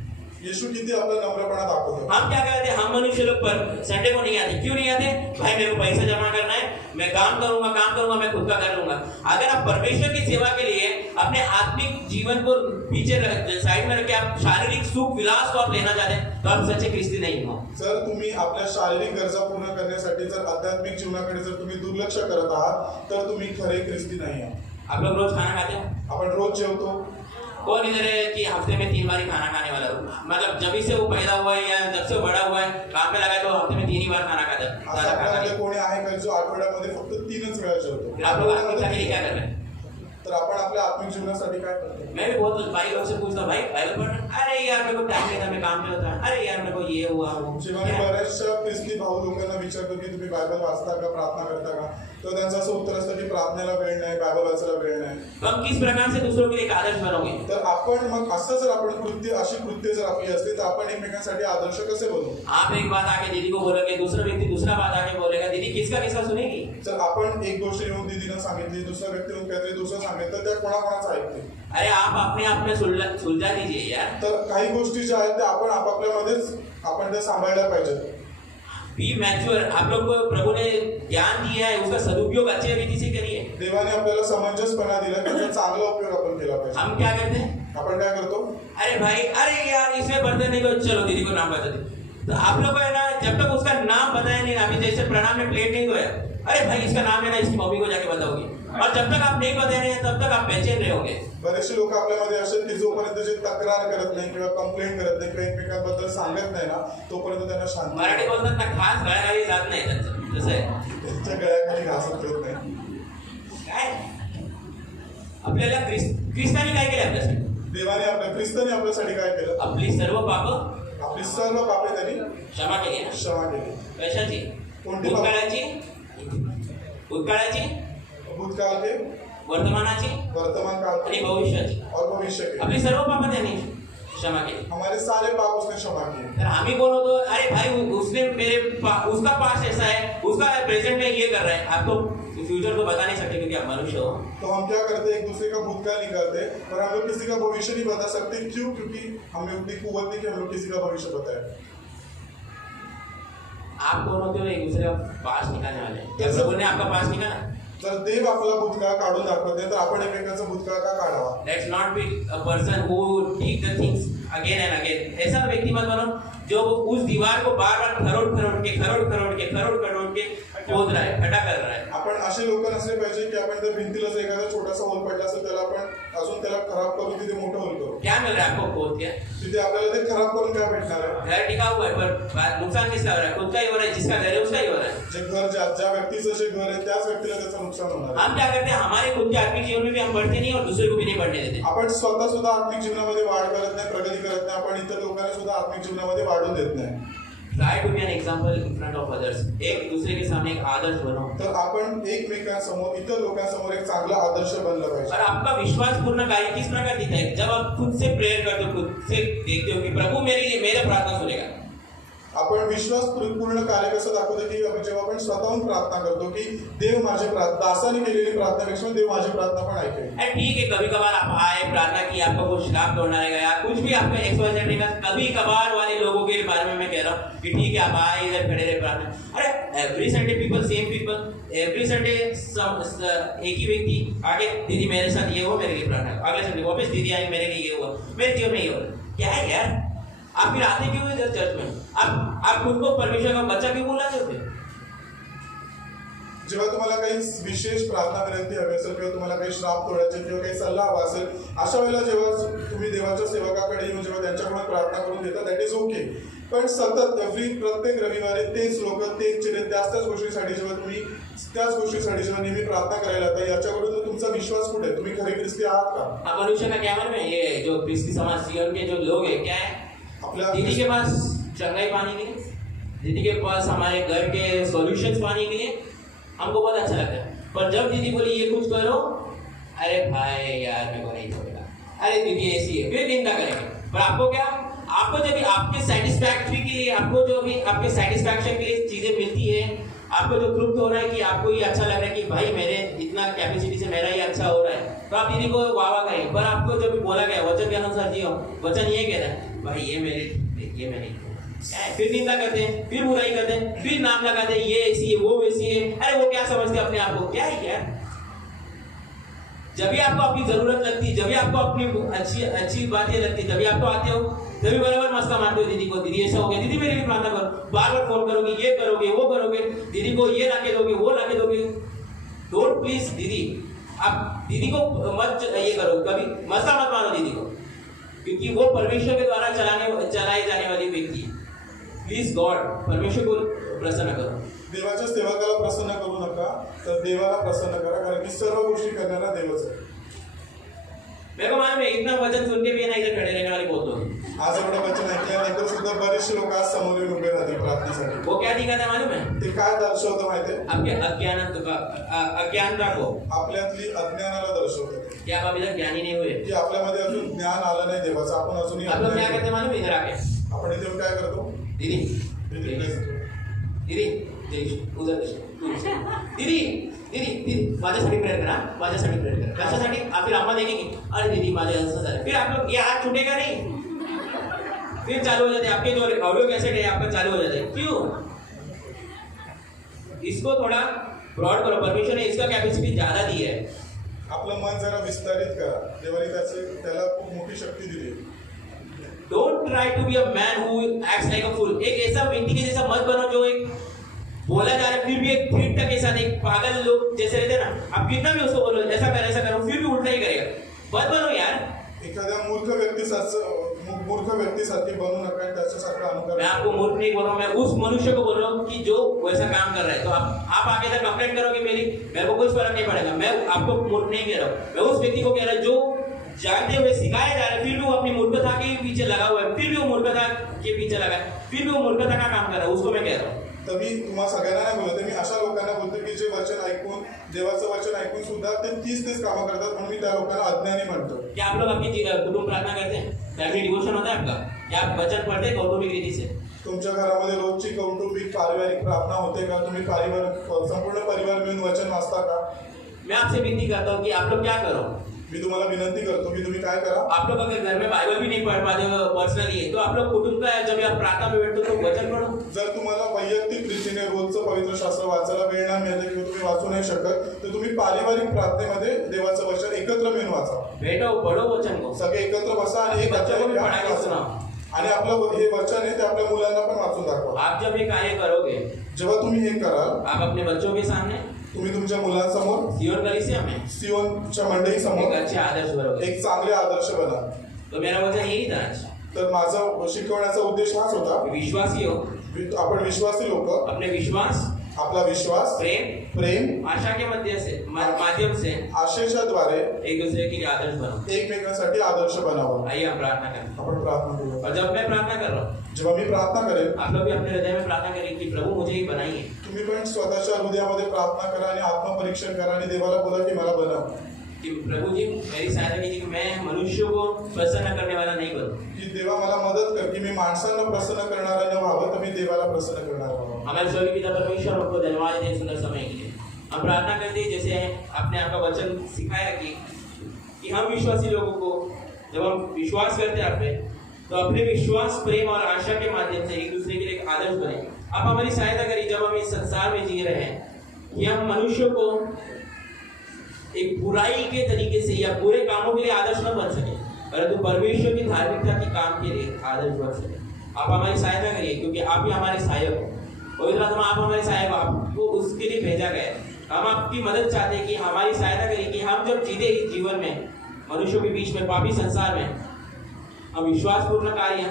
येशू किती आपला नम्रपणा दाखवतो। हम क्या करते हैं, हम मनुष्य लोग पर संडे को नहीं आते, क्यों नहीं आते भाई, मेरे को पैसा जमा करना है, मैं काम करूंगा, मैं खुद का कर लूंगा। अगर आप परमेश्वर की सेवा के लिए अपने आत्मिक जीवन को पीछे साइड में रख के आप शारीरिक सुख विलास को आप लेना चाहते हैं, तो आप सच्चे ख्रिस्ती नहीं हो। जर तुम्ही आपल्या शारीरिक गरजा पूर्ण करण्यासाठी जर आध्यात्मिक जीवनाकडे जर तुम्ही दुर्लक्ष करत आहात तर तुम्ही खरे ख्रिस्ती नाही आहात। आप लोग रोज खाना खाते हो? आपण रोज जेवतो। कौन इधर है कि हफ्ते में 3 बार ही खाना खाने वाला हो? मतलब जब से वो पैदा हुआ है या जब से बड़ा हुआ है, काम पे लगा है, तो हफ्ते में 3 ही बार खाना खाता है। असं आपल्यामध्ये कोणी आहे का जो आठवड्यामध्ये फक्त 3च वेळा जेवतो? फिर आप लोग आत्मिकता के लिए क्या कर रहे हैं? तर आपण आपल्या आत्मिक जीवनासाठी काय करतो? मैं भी बहुत भाई लोग से पूछता हूँ, भाई बाइबल पढ़ रहे? अरे यार मेरे को टाइम नहीं था, मैं काम पे होता। अरे यार मेरे को ये हुआ वो। जेव्हा मी बऱ्याचशा ख्रिस्ती भाऊ लोकांना विचारतो की तुम्ही बायबल वाचता का, प्रार्थना करता का, तो त्यांचं असं उत्तर असतं की प्रार्थनेला वेळ नाही, बायबल वाचायला वेळ नाही। तो हम किस प्रकार से दूसरों के लिए एक आदर्श बनोगे? तर आपण मग असं जर आपण अशी कृत्य जर आपली असली तर आपण एकमेकांसाठी आदर्श कसे बनू? आप एक बात आके दीदी को बोलोगे, दूसरा व्यक्ति दूसरा बात आके बोलेगा, दीदी किसका सुनेगी? जर आपण एक गोष्ट येऊन दीदीनं सांगितली, दुसरा व्यक्ती येऊन काहीतरी दुसरं सांगितलं, त्या कोणाकोणाचं ऐकते? अरे आप अपने आप में सुलझा दीजिए यार। तर काही गोष्टी ज्या आहेत त्या आपण आपापल्यामध्येच आपण त्या सांभाळल्या पाहिजेत। बी मैच्योर, आप लोग को प्रभु ने ज्ञान दिया है, उसका सदुपयोग अच्छे रीति से करिए। देवाने आपल्याला समंजसपणा दिला, त्याचा चांगला उपयोग आपण केला पाहिजे। हम क्या करते हैं, आपण काय करतो? अरे भाई, अरे यार इसमें बर्तन नहीं, तो चलो दीदी को नाम बता दे। तो आप लोग है ना, जब तक उसका नाम बताया नहीं, अभी जैसे प्रणाम में प्लेट नहीं धोया, अरे भाई इसका नाम है ना, इसकी मम्मी को जाके बताओगे, और जब तक आप नहीं बताए तब तक आप बेचैन रहोगे। बरेचसे लोक आपल्यामध्ये असे की जोपर्यंत जे तक्रार करत नाही किंवा कंप्लेंट करत नाही किंवा एकमेकांबद्दल सांगत नाही ना, तोपर्यंत त्यांना शांती मराठी बोलतात ना, खास गळ्याखाली जात नाही त्यांचं, तसं आहे. त्यांच्या गळ्याखाली घास उतरत नाही. काय आपल्याला ख्रिस्तानी काय केलं आपल्यासाठी? देवाने आपल्या ख्रिस्ताने आपल्यासाठी काय केलं? आपली सर्व पाप आपली सर्व पापे त्यांनी क्षमा केली ना. क्षमा केली. कशाची? कोणती पापे? भूतकाळाची, भूतकाल के, वर्तमानाची वर्तमान काल आणि के भविष्याची. और भविष्य के. आपली सर्व पाप त्यांनी क्षमा केली. हमारे सारे पाप उसने क्षमा किए. तर आम्ही कोण होतो? अरे भाई उसने उसका पास ऐसा है, उसका प्रेजेंट में ये कर रहा है, आपको फ्यूचर को बता नहीं सकते क्योंकि आप मनुष्य हो. तो हम क्या करते हैं? एक दूसरे का भूतकाल निकालते हैं, पर हम लोग किसी का भविष्य नहीं बता सकते. क्यों? क्योंकि हमें उतनी कुवत नहीं कि हम लोग किसी का भविष्य बताए. आप कौन होते हो एक दूसरे का पास निकालने वाले? क्या प्रभु ने आपका पास निकाला? जर देव आपला भूतकाळ काढून दाखवत नाही तर आपण एकमेकांचा भूतकाळ का काढावा? Let's not be a person who dig the things again and again. ऐसा व्यक्ति मत बनो जो उस दीवार को बार बार खरोड के खोद रहा है, खड्डा कर रहा है. आपण असे लोक नसले पाहिजे की आपण त्या भिंतीला जर एखादा छोटासा होल पडला असेल त्याला आपण अजून त्याला खराब करून तिथे मोठं होल करू. क्या मिल रहा है आपको खोद के? तिथे आपल्याला ते खराब करून काय भेटणार आहे? घर टिका हुआ है पर नुकसान किसका हो रहा है? खुद का ही हो रहा है, जिसका घर है उसका ही हो रहा है. जे घर ज्या व्यक्तीचं जे घर आहे त्याच व्यक्तीला त्याचं नुकसान होणार आहे. हम क्या करते हैं? हमारे खुद के आत्मिक जीवन में भी हम बढ़ते नहीं और दूसरे को भी नहीं बढ़ने देते. आपण स्वतः सुद्धा आत्मिक जीवनामध्ये वाढ करत नाही, प्रगती करत नाही. आपण इतर लोकांना सुद्धा आत्मिक जीवनामध्ये वाढून देत नाही. Try to be an example in front of others. एक दूसरे के सामने एक आदर्श बनो. तर आपण एकमेकांसमोर, इतर लोकांसमोर एक चांगला आदर्श बनला पाहिजे. और आपका विश्वास पूर्ण कार्य किस प्रकार दिखता है? जब आप खुद से प्रेयर करते हो, खुद से देखते हो कि प्रभु मेरे लिए मेरा प्रार्थना सुनेगा. आपण विश्वास पूर्ण कार्य कसं दाखवतो की जेव्हा आपण स्वतःहून प्रार्थना करतो की देव माझी प्रार्थना, दासाने केलेली प्रार्थनेपेक्षा देव माझी प्रार्थना पण ऐकेल. ठीक है, कभी कभार आप आए, प्रार्थना की, आपको कुछ श्राप तोड़ना रहेगा या कुछ भी आपका एक्सवाइजेड रहेगा. कभी कभार वाले लोगों के बारे में मैं कह रहा हूँ कि ठीक है आप आए, इधर खड़े रहे प्रार्थना. अरे every Sunday people same people, every Sunday एक ही व्यक्ति आगे, दीदी मेरे साथ ये हो, मेरे लिए प्रार्थना. अगले संडे वापस दीदी आई, मेरे लिए ये हुआ, मेरे जीवन में ये हो. क्या है यार, आप फिर आते क्यों इधर चर्च में? आप खुद को परमेश्वर का बच्चा क्यों बोलाते होते? जेव्हा तुम्हाला काही विशेष प्रार्थना विनंती हवी असेल किंवा तुम्हाला काही श्राप तोडायचे किंवा काही सल्ला हवा असेल, अशा वेळेला जेव्हा तुम्ही देवाच्या सेवकाकडे येऊन जेव्हा त्यांच्याकडून प्रार्थना करून घेता, दॅट इज ओके. पण सतत प्रत्येक रविवारी तेच लोक तेच चिन्ह त्याच गोष्टीसाठी जेव्हा तुम्ही त्याच गोष्टीसाठी जेव्हा नेहमी प्रार्थना करायला जाता, याच्याकडून तुमचा विश्वास कुठे आहे? तुम्ही खरे ख्रिस्ती आहात का? मनुष्य का क्या मन में ये जो ख्रिस्ती समाज सियन के जो लोग हैं, क्या है? दीदी के पास चंगाई पाने के लिए, दीदी के पास हमारे घर के सॉल्यूशंस पाने के लिए हमको बहुत अच्छा लगता है. पर जब दीदी बोली ये कुछ करो, अरे भाई यार मेरे को नहीं छोड़ेगा, अरे दीदी ऐसी है, फिर निंदा करेंगे. पर आपको क्या, आपको जब भी आपके सेटिस्फैक्ट्री के लिए, आपको जो भी आपके सेटिस्फैक्शन के लिए चीजें मिलती है, आपको जो तृप्त हो रहा है कि आपको ये अच्छा लग रहा है कि भाई मेरे इतना कैपेसिटी से मेरा ये अच्छा हो रहा है, तो आप दीदी को वाह करें. पर आपको जब बोला गया वचन के अनुसार जियो, वचन ये कह रहा है भाई ये मैंने फिर निंदा करते हैं, फिर बुराई करते हैं, फिर नाम लगाते हैं, ये ऐसी है, वो वैसी है. अरे वो क्या समझते अपने आप को? क्या है क्या? जब भी आपको अपनी जरूरत लगती, जब भी आपको अपनी अच्छी बातें लगती, तभी आपको आते हो, तभी बराबर मस्का मारते हो दीदी को, दीदी ऐसा हो गया, दीदी मेरे लिए प्रार्थना करो, बार बार फोन करोगे, ये करोगे, वो करोगे, दीदी को ये लाके दोगे, वो लाके दोगे. डोंट प्लीज दीदी, आप दीदी को मत ये करो, कभी मस्का मत मारो दीदी को, क्योंकि वो परमेश्वर के द्वारा चलाई जाने वाली व्यक्ति है. प्लीज गॉड, परमेश्वर को प्रसन्न करो. देवाच्या सेवकाला प्रसन्न करू नका, तर देवाला प्रसन्न करा, कारण की सर्व गोष्टी करणारा देवच आहे. मेरे को मालूम है इतना वचन सुन के भी ना इधर खड़े रहने वाले बहुत लोग. आज एवढं वचन ऐकल्यानंतर सुद्धा बरेचसे लोक आज समोर येऊन उभे राहतील प्रार्थनेसाठी. वो क्या दिखाता है मालूम है? ते काय दर्शवतं माहितीये? आपके अज्ञानता को, आपल्यातली अज्ञानाला दर्शवतं कि आप अभी तक ज्ञानी नहीं हुए. की आपल्यामध्ये अजून ज्ञान आलं नाही देवाचं, आपण अजूनही आप लोग क्या करते मालूम है? इधर आके आपण इथे येऊन काय करतो? दीदी उधर दीदी माझ्यासाठी प्रेयर करा, माझ्यासाठी प्रेयर करा. कशासाठी? फिर अम्मा देखेंगे, अरे दीदी माझे असं झालं. फिर आप लोग ये हाथ छूटेगा नहीं, फिर चालू हो जाते आपके जो ऑडियो कैसेट है आपका चालू हो जाते. क्यों? इसको थोड़ा ब्रॉड करो. परमेश्वर ने इसका कैपेसिटी ज्यादा दी है. आपलं मन जरा विस्तारित करा. देवाने त्याला खूप मोठी शक्ती दिली. Don't try to be a man who acts like a fool. एक ऐसा व्यक्ति के जैसा मत बनो जो एक बोला जा रहा है फिर भी एक धीरता के साथ, एक पागल लोग जैसे रहते हैं ना, आप कितना भी उसको बोलो ऐसा करो फिर भी उल्टा ही करेगा। मत बनो यार। एखाद्या मूर्ख व्यक्तीसारखी बनू नका आणि त्याच्यासारखं अनुकरण। मैं आपको मूर्ख नहीं बोल रहा हूँ, मैं उस मनुष्य को बोल रहा हूँ कि जो वैसा काम कर रहा है। तो आप आगे तक कंप्लेंट करोगे मेरे को कुछ फर्क नहीं पड़ेगा। मैं आपको मूर्ख नहीं कह रहा हूँ, मैं उस व्यक्ति को कह रहा हूँ जो जानते हुए सिखाया जा रहा है फिर भी वो अपनी मूर्खता के पीछे लगा हुआ है, फिर भी वो मूर्खता के पीछे लगा है, फिर भी वो मूर्खता का काम कर रहा है, उसको मैं कह रहा हूँ। तभी तुम्हाला सगळ्यांना नाही बोलत, मी अशा लोकांना बोलतो की जे वचन ऐकून, देवाचं वचन ऐकून सुद्धा ते तीच कामं करतात, म्हणून मी त्या लोकांना अज्ञानी म्हणतो। क्या आप लोग अपनी कुटुंब प्रार्थना करते हैं? फैमिली डिवोशन होता है आपका? क्या आप वचन पढ़ते हैं कौटुंबिक रीति से? तुमच्या घरामध्ये रोजची कौटुंबिक पारिवारिक प्रार्थना होते का? तुम्ही संपूर्ण परिवार मिळून वचन वाचता का? मैं आपसे विनती करता हूँ कि आप लोग क्या करो, मी तुम्हाला विनंती करतो की तुम्ही काय करा। आप लोग अगर घर में बाइबल भी नहीं पढ़ पाते हो पर्सनली, तो आप लोग कुटुंब का जब आप प्रार्थना में बैठते हो तो वचन पढ़ो। जर तुम्हाला वैयक्तिक रीतीने रोजचं पवित्र शास्त्र वाचायला वेळ नाही मिळत किंवा तुम्ही वाचू नाही शकत, तर तुम्ही पारिवारिक प्रार्थनेमध्ये देवाचं वचन एकत्र मिळून वाचा। बैठो पढ़ो वचन को, सगळे एकत्र बसा आणि एक बच्चों को भी अध्याय पढ़ा के वाचा। सुनाओ। आणि आपलं हे वचन आहे ते आपल्या मुलांना पण वाचून दाखवा। आप जब ये कार्य करोगे, जेव्हा तुम्ही हे कराल, आप अपने बच्चों के सामने, तुम्ही तुमच्या मुलांसमोर, सियोन कलीसिया में सियोनच्या मंडळी एक समोर अच्छे आदर्श बनोगे। एक चांगले आदर्श बना। तो मेरा वचन यही था आज। तर माझा शिकवण्याचा उद्देश हाच होता, विश्वासी हो, आपण विश्वासी लोक अपने विश्वास, आपला विश्वास, प्रेम, आशा के माध्यम से आशेच्या द्वारे एक दूसरे के लिए आदर्श बनो। एकमेकांसाठी आदर्श बनावा। आइए हम प्रार्थना करें। आपण प्रार्थना करू। और जब मैं प्रार्थना कर रहा हूँ, जेव्हा मी प्रार्थना करेन, आप लोग भी अपने हृदय में प्रार्थना करें कि प्रभु मुझे ही बनाइए। तुम्ही पण स्वतःच्या हृदयामध्ये प्रार्थना करा आणि आत्मपरीक्षण करा आणि देवाला बोला की मला बनव, कि प्रभु जी मेरी सहायता कीजिए कि मैं मनुष्य को प्रसन्न करने वाला नहीं बनूं। की देवा मला मदत कर की मी माणसांना प्रसन्न करणारा न व्हावं, तर मी देवाला प्रसन्न करणारा व्हावं। हमारे स्वर्गीय पिता परमेश्वर आपको धन्यवाद दें सुंदर समय के लिए। हम प्रार्थना करते हैं जैसे आपने आपका वचन सिखाया कि हम विश्वासी लोगों को जब हम विश्वास करते हैं आप पे, तो अपने विश्वास, प्रेम और आशा के माध्यम से एक दूसरे के लिए एक आदर्श बने। आप हमारी सहायता करिए जब हम इस संसार में जी रहे हैं कि हम मनुष्य को एक बुराई के तरीके से या बुरे कामों के लिए आदर्श न बन सके, परंतु परमेश्वर की धार्मिकता के काम के लिए आदर्श बन सके। आप हमारी सहायता करिए क्योंकि आप ही हमारे सहायक हो। पवित्र आत्मा आप हमारे सहायक हो, आपको उसके लिए भेजा गया है। हम आपकी मदद चाहते हैं कि हमारी सहायता करिए कि हम जब जीते इस जीवन में, मनुष्यों के बीच में, पापी संसार में, हम विश्वासपूर्ण कार्य,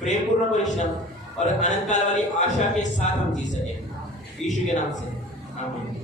प्रेमपूर्ण परिश्रम और अनंत काल वाली आशा के साथ हम जी सके। यीशु के नाम से आमीन।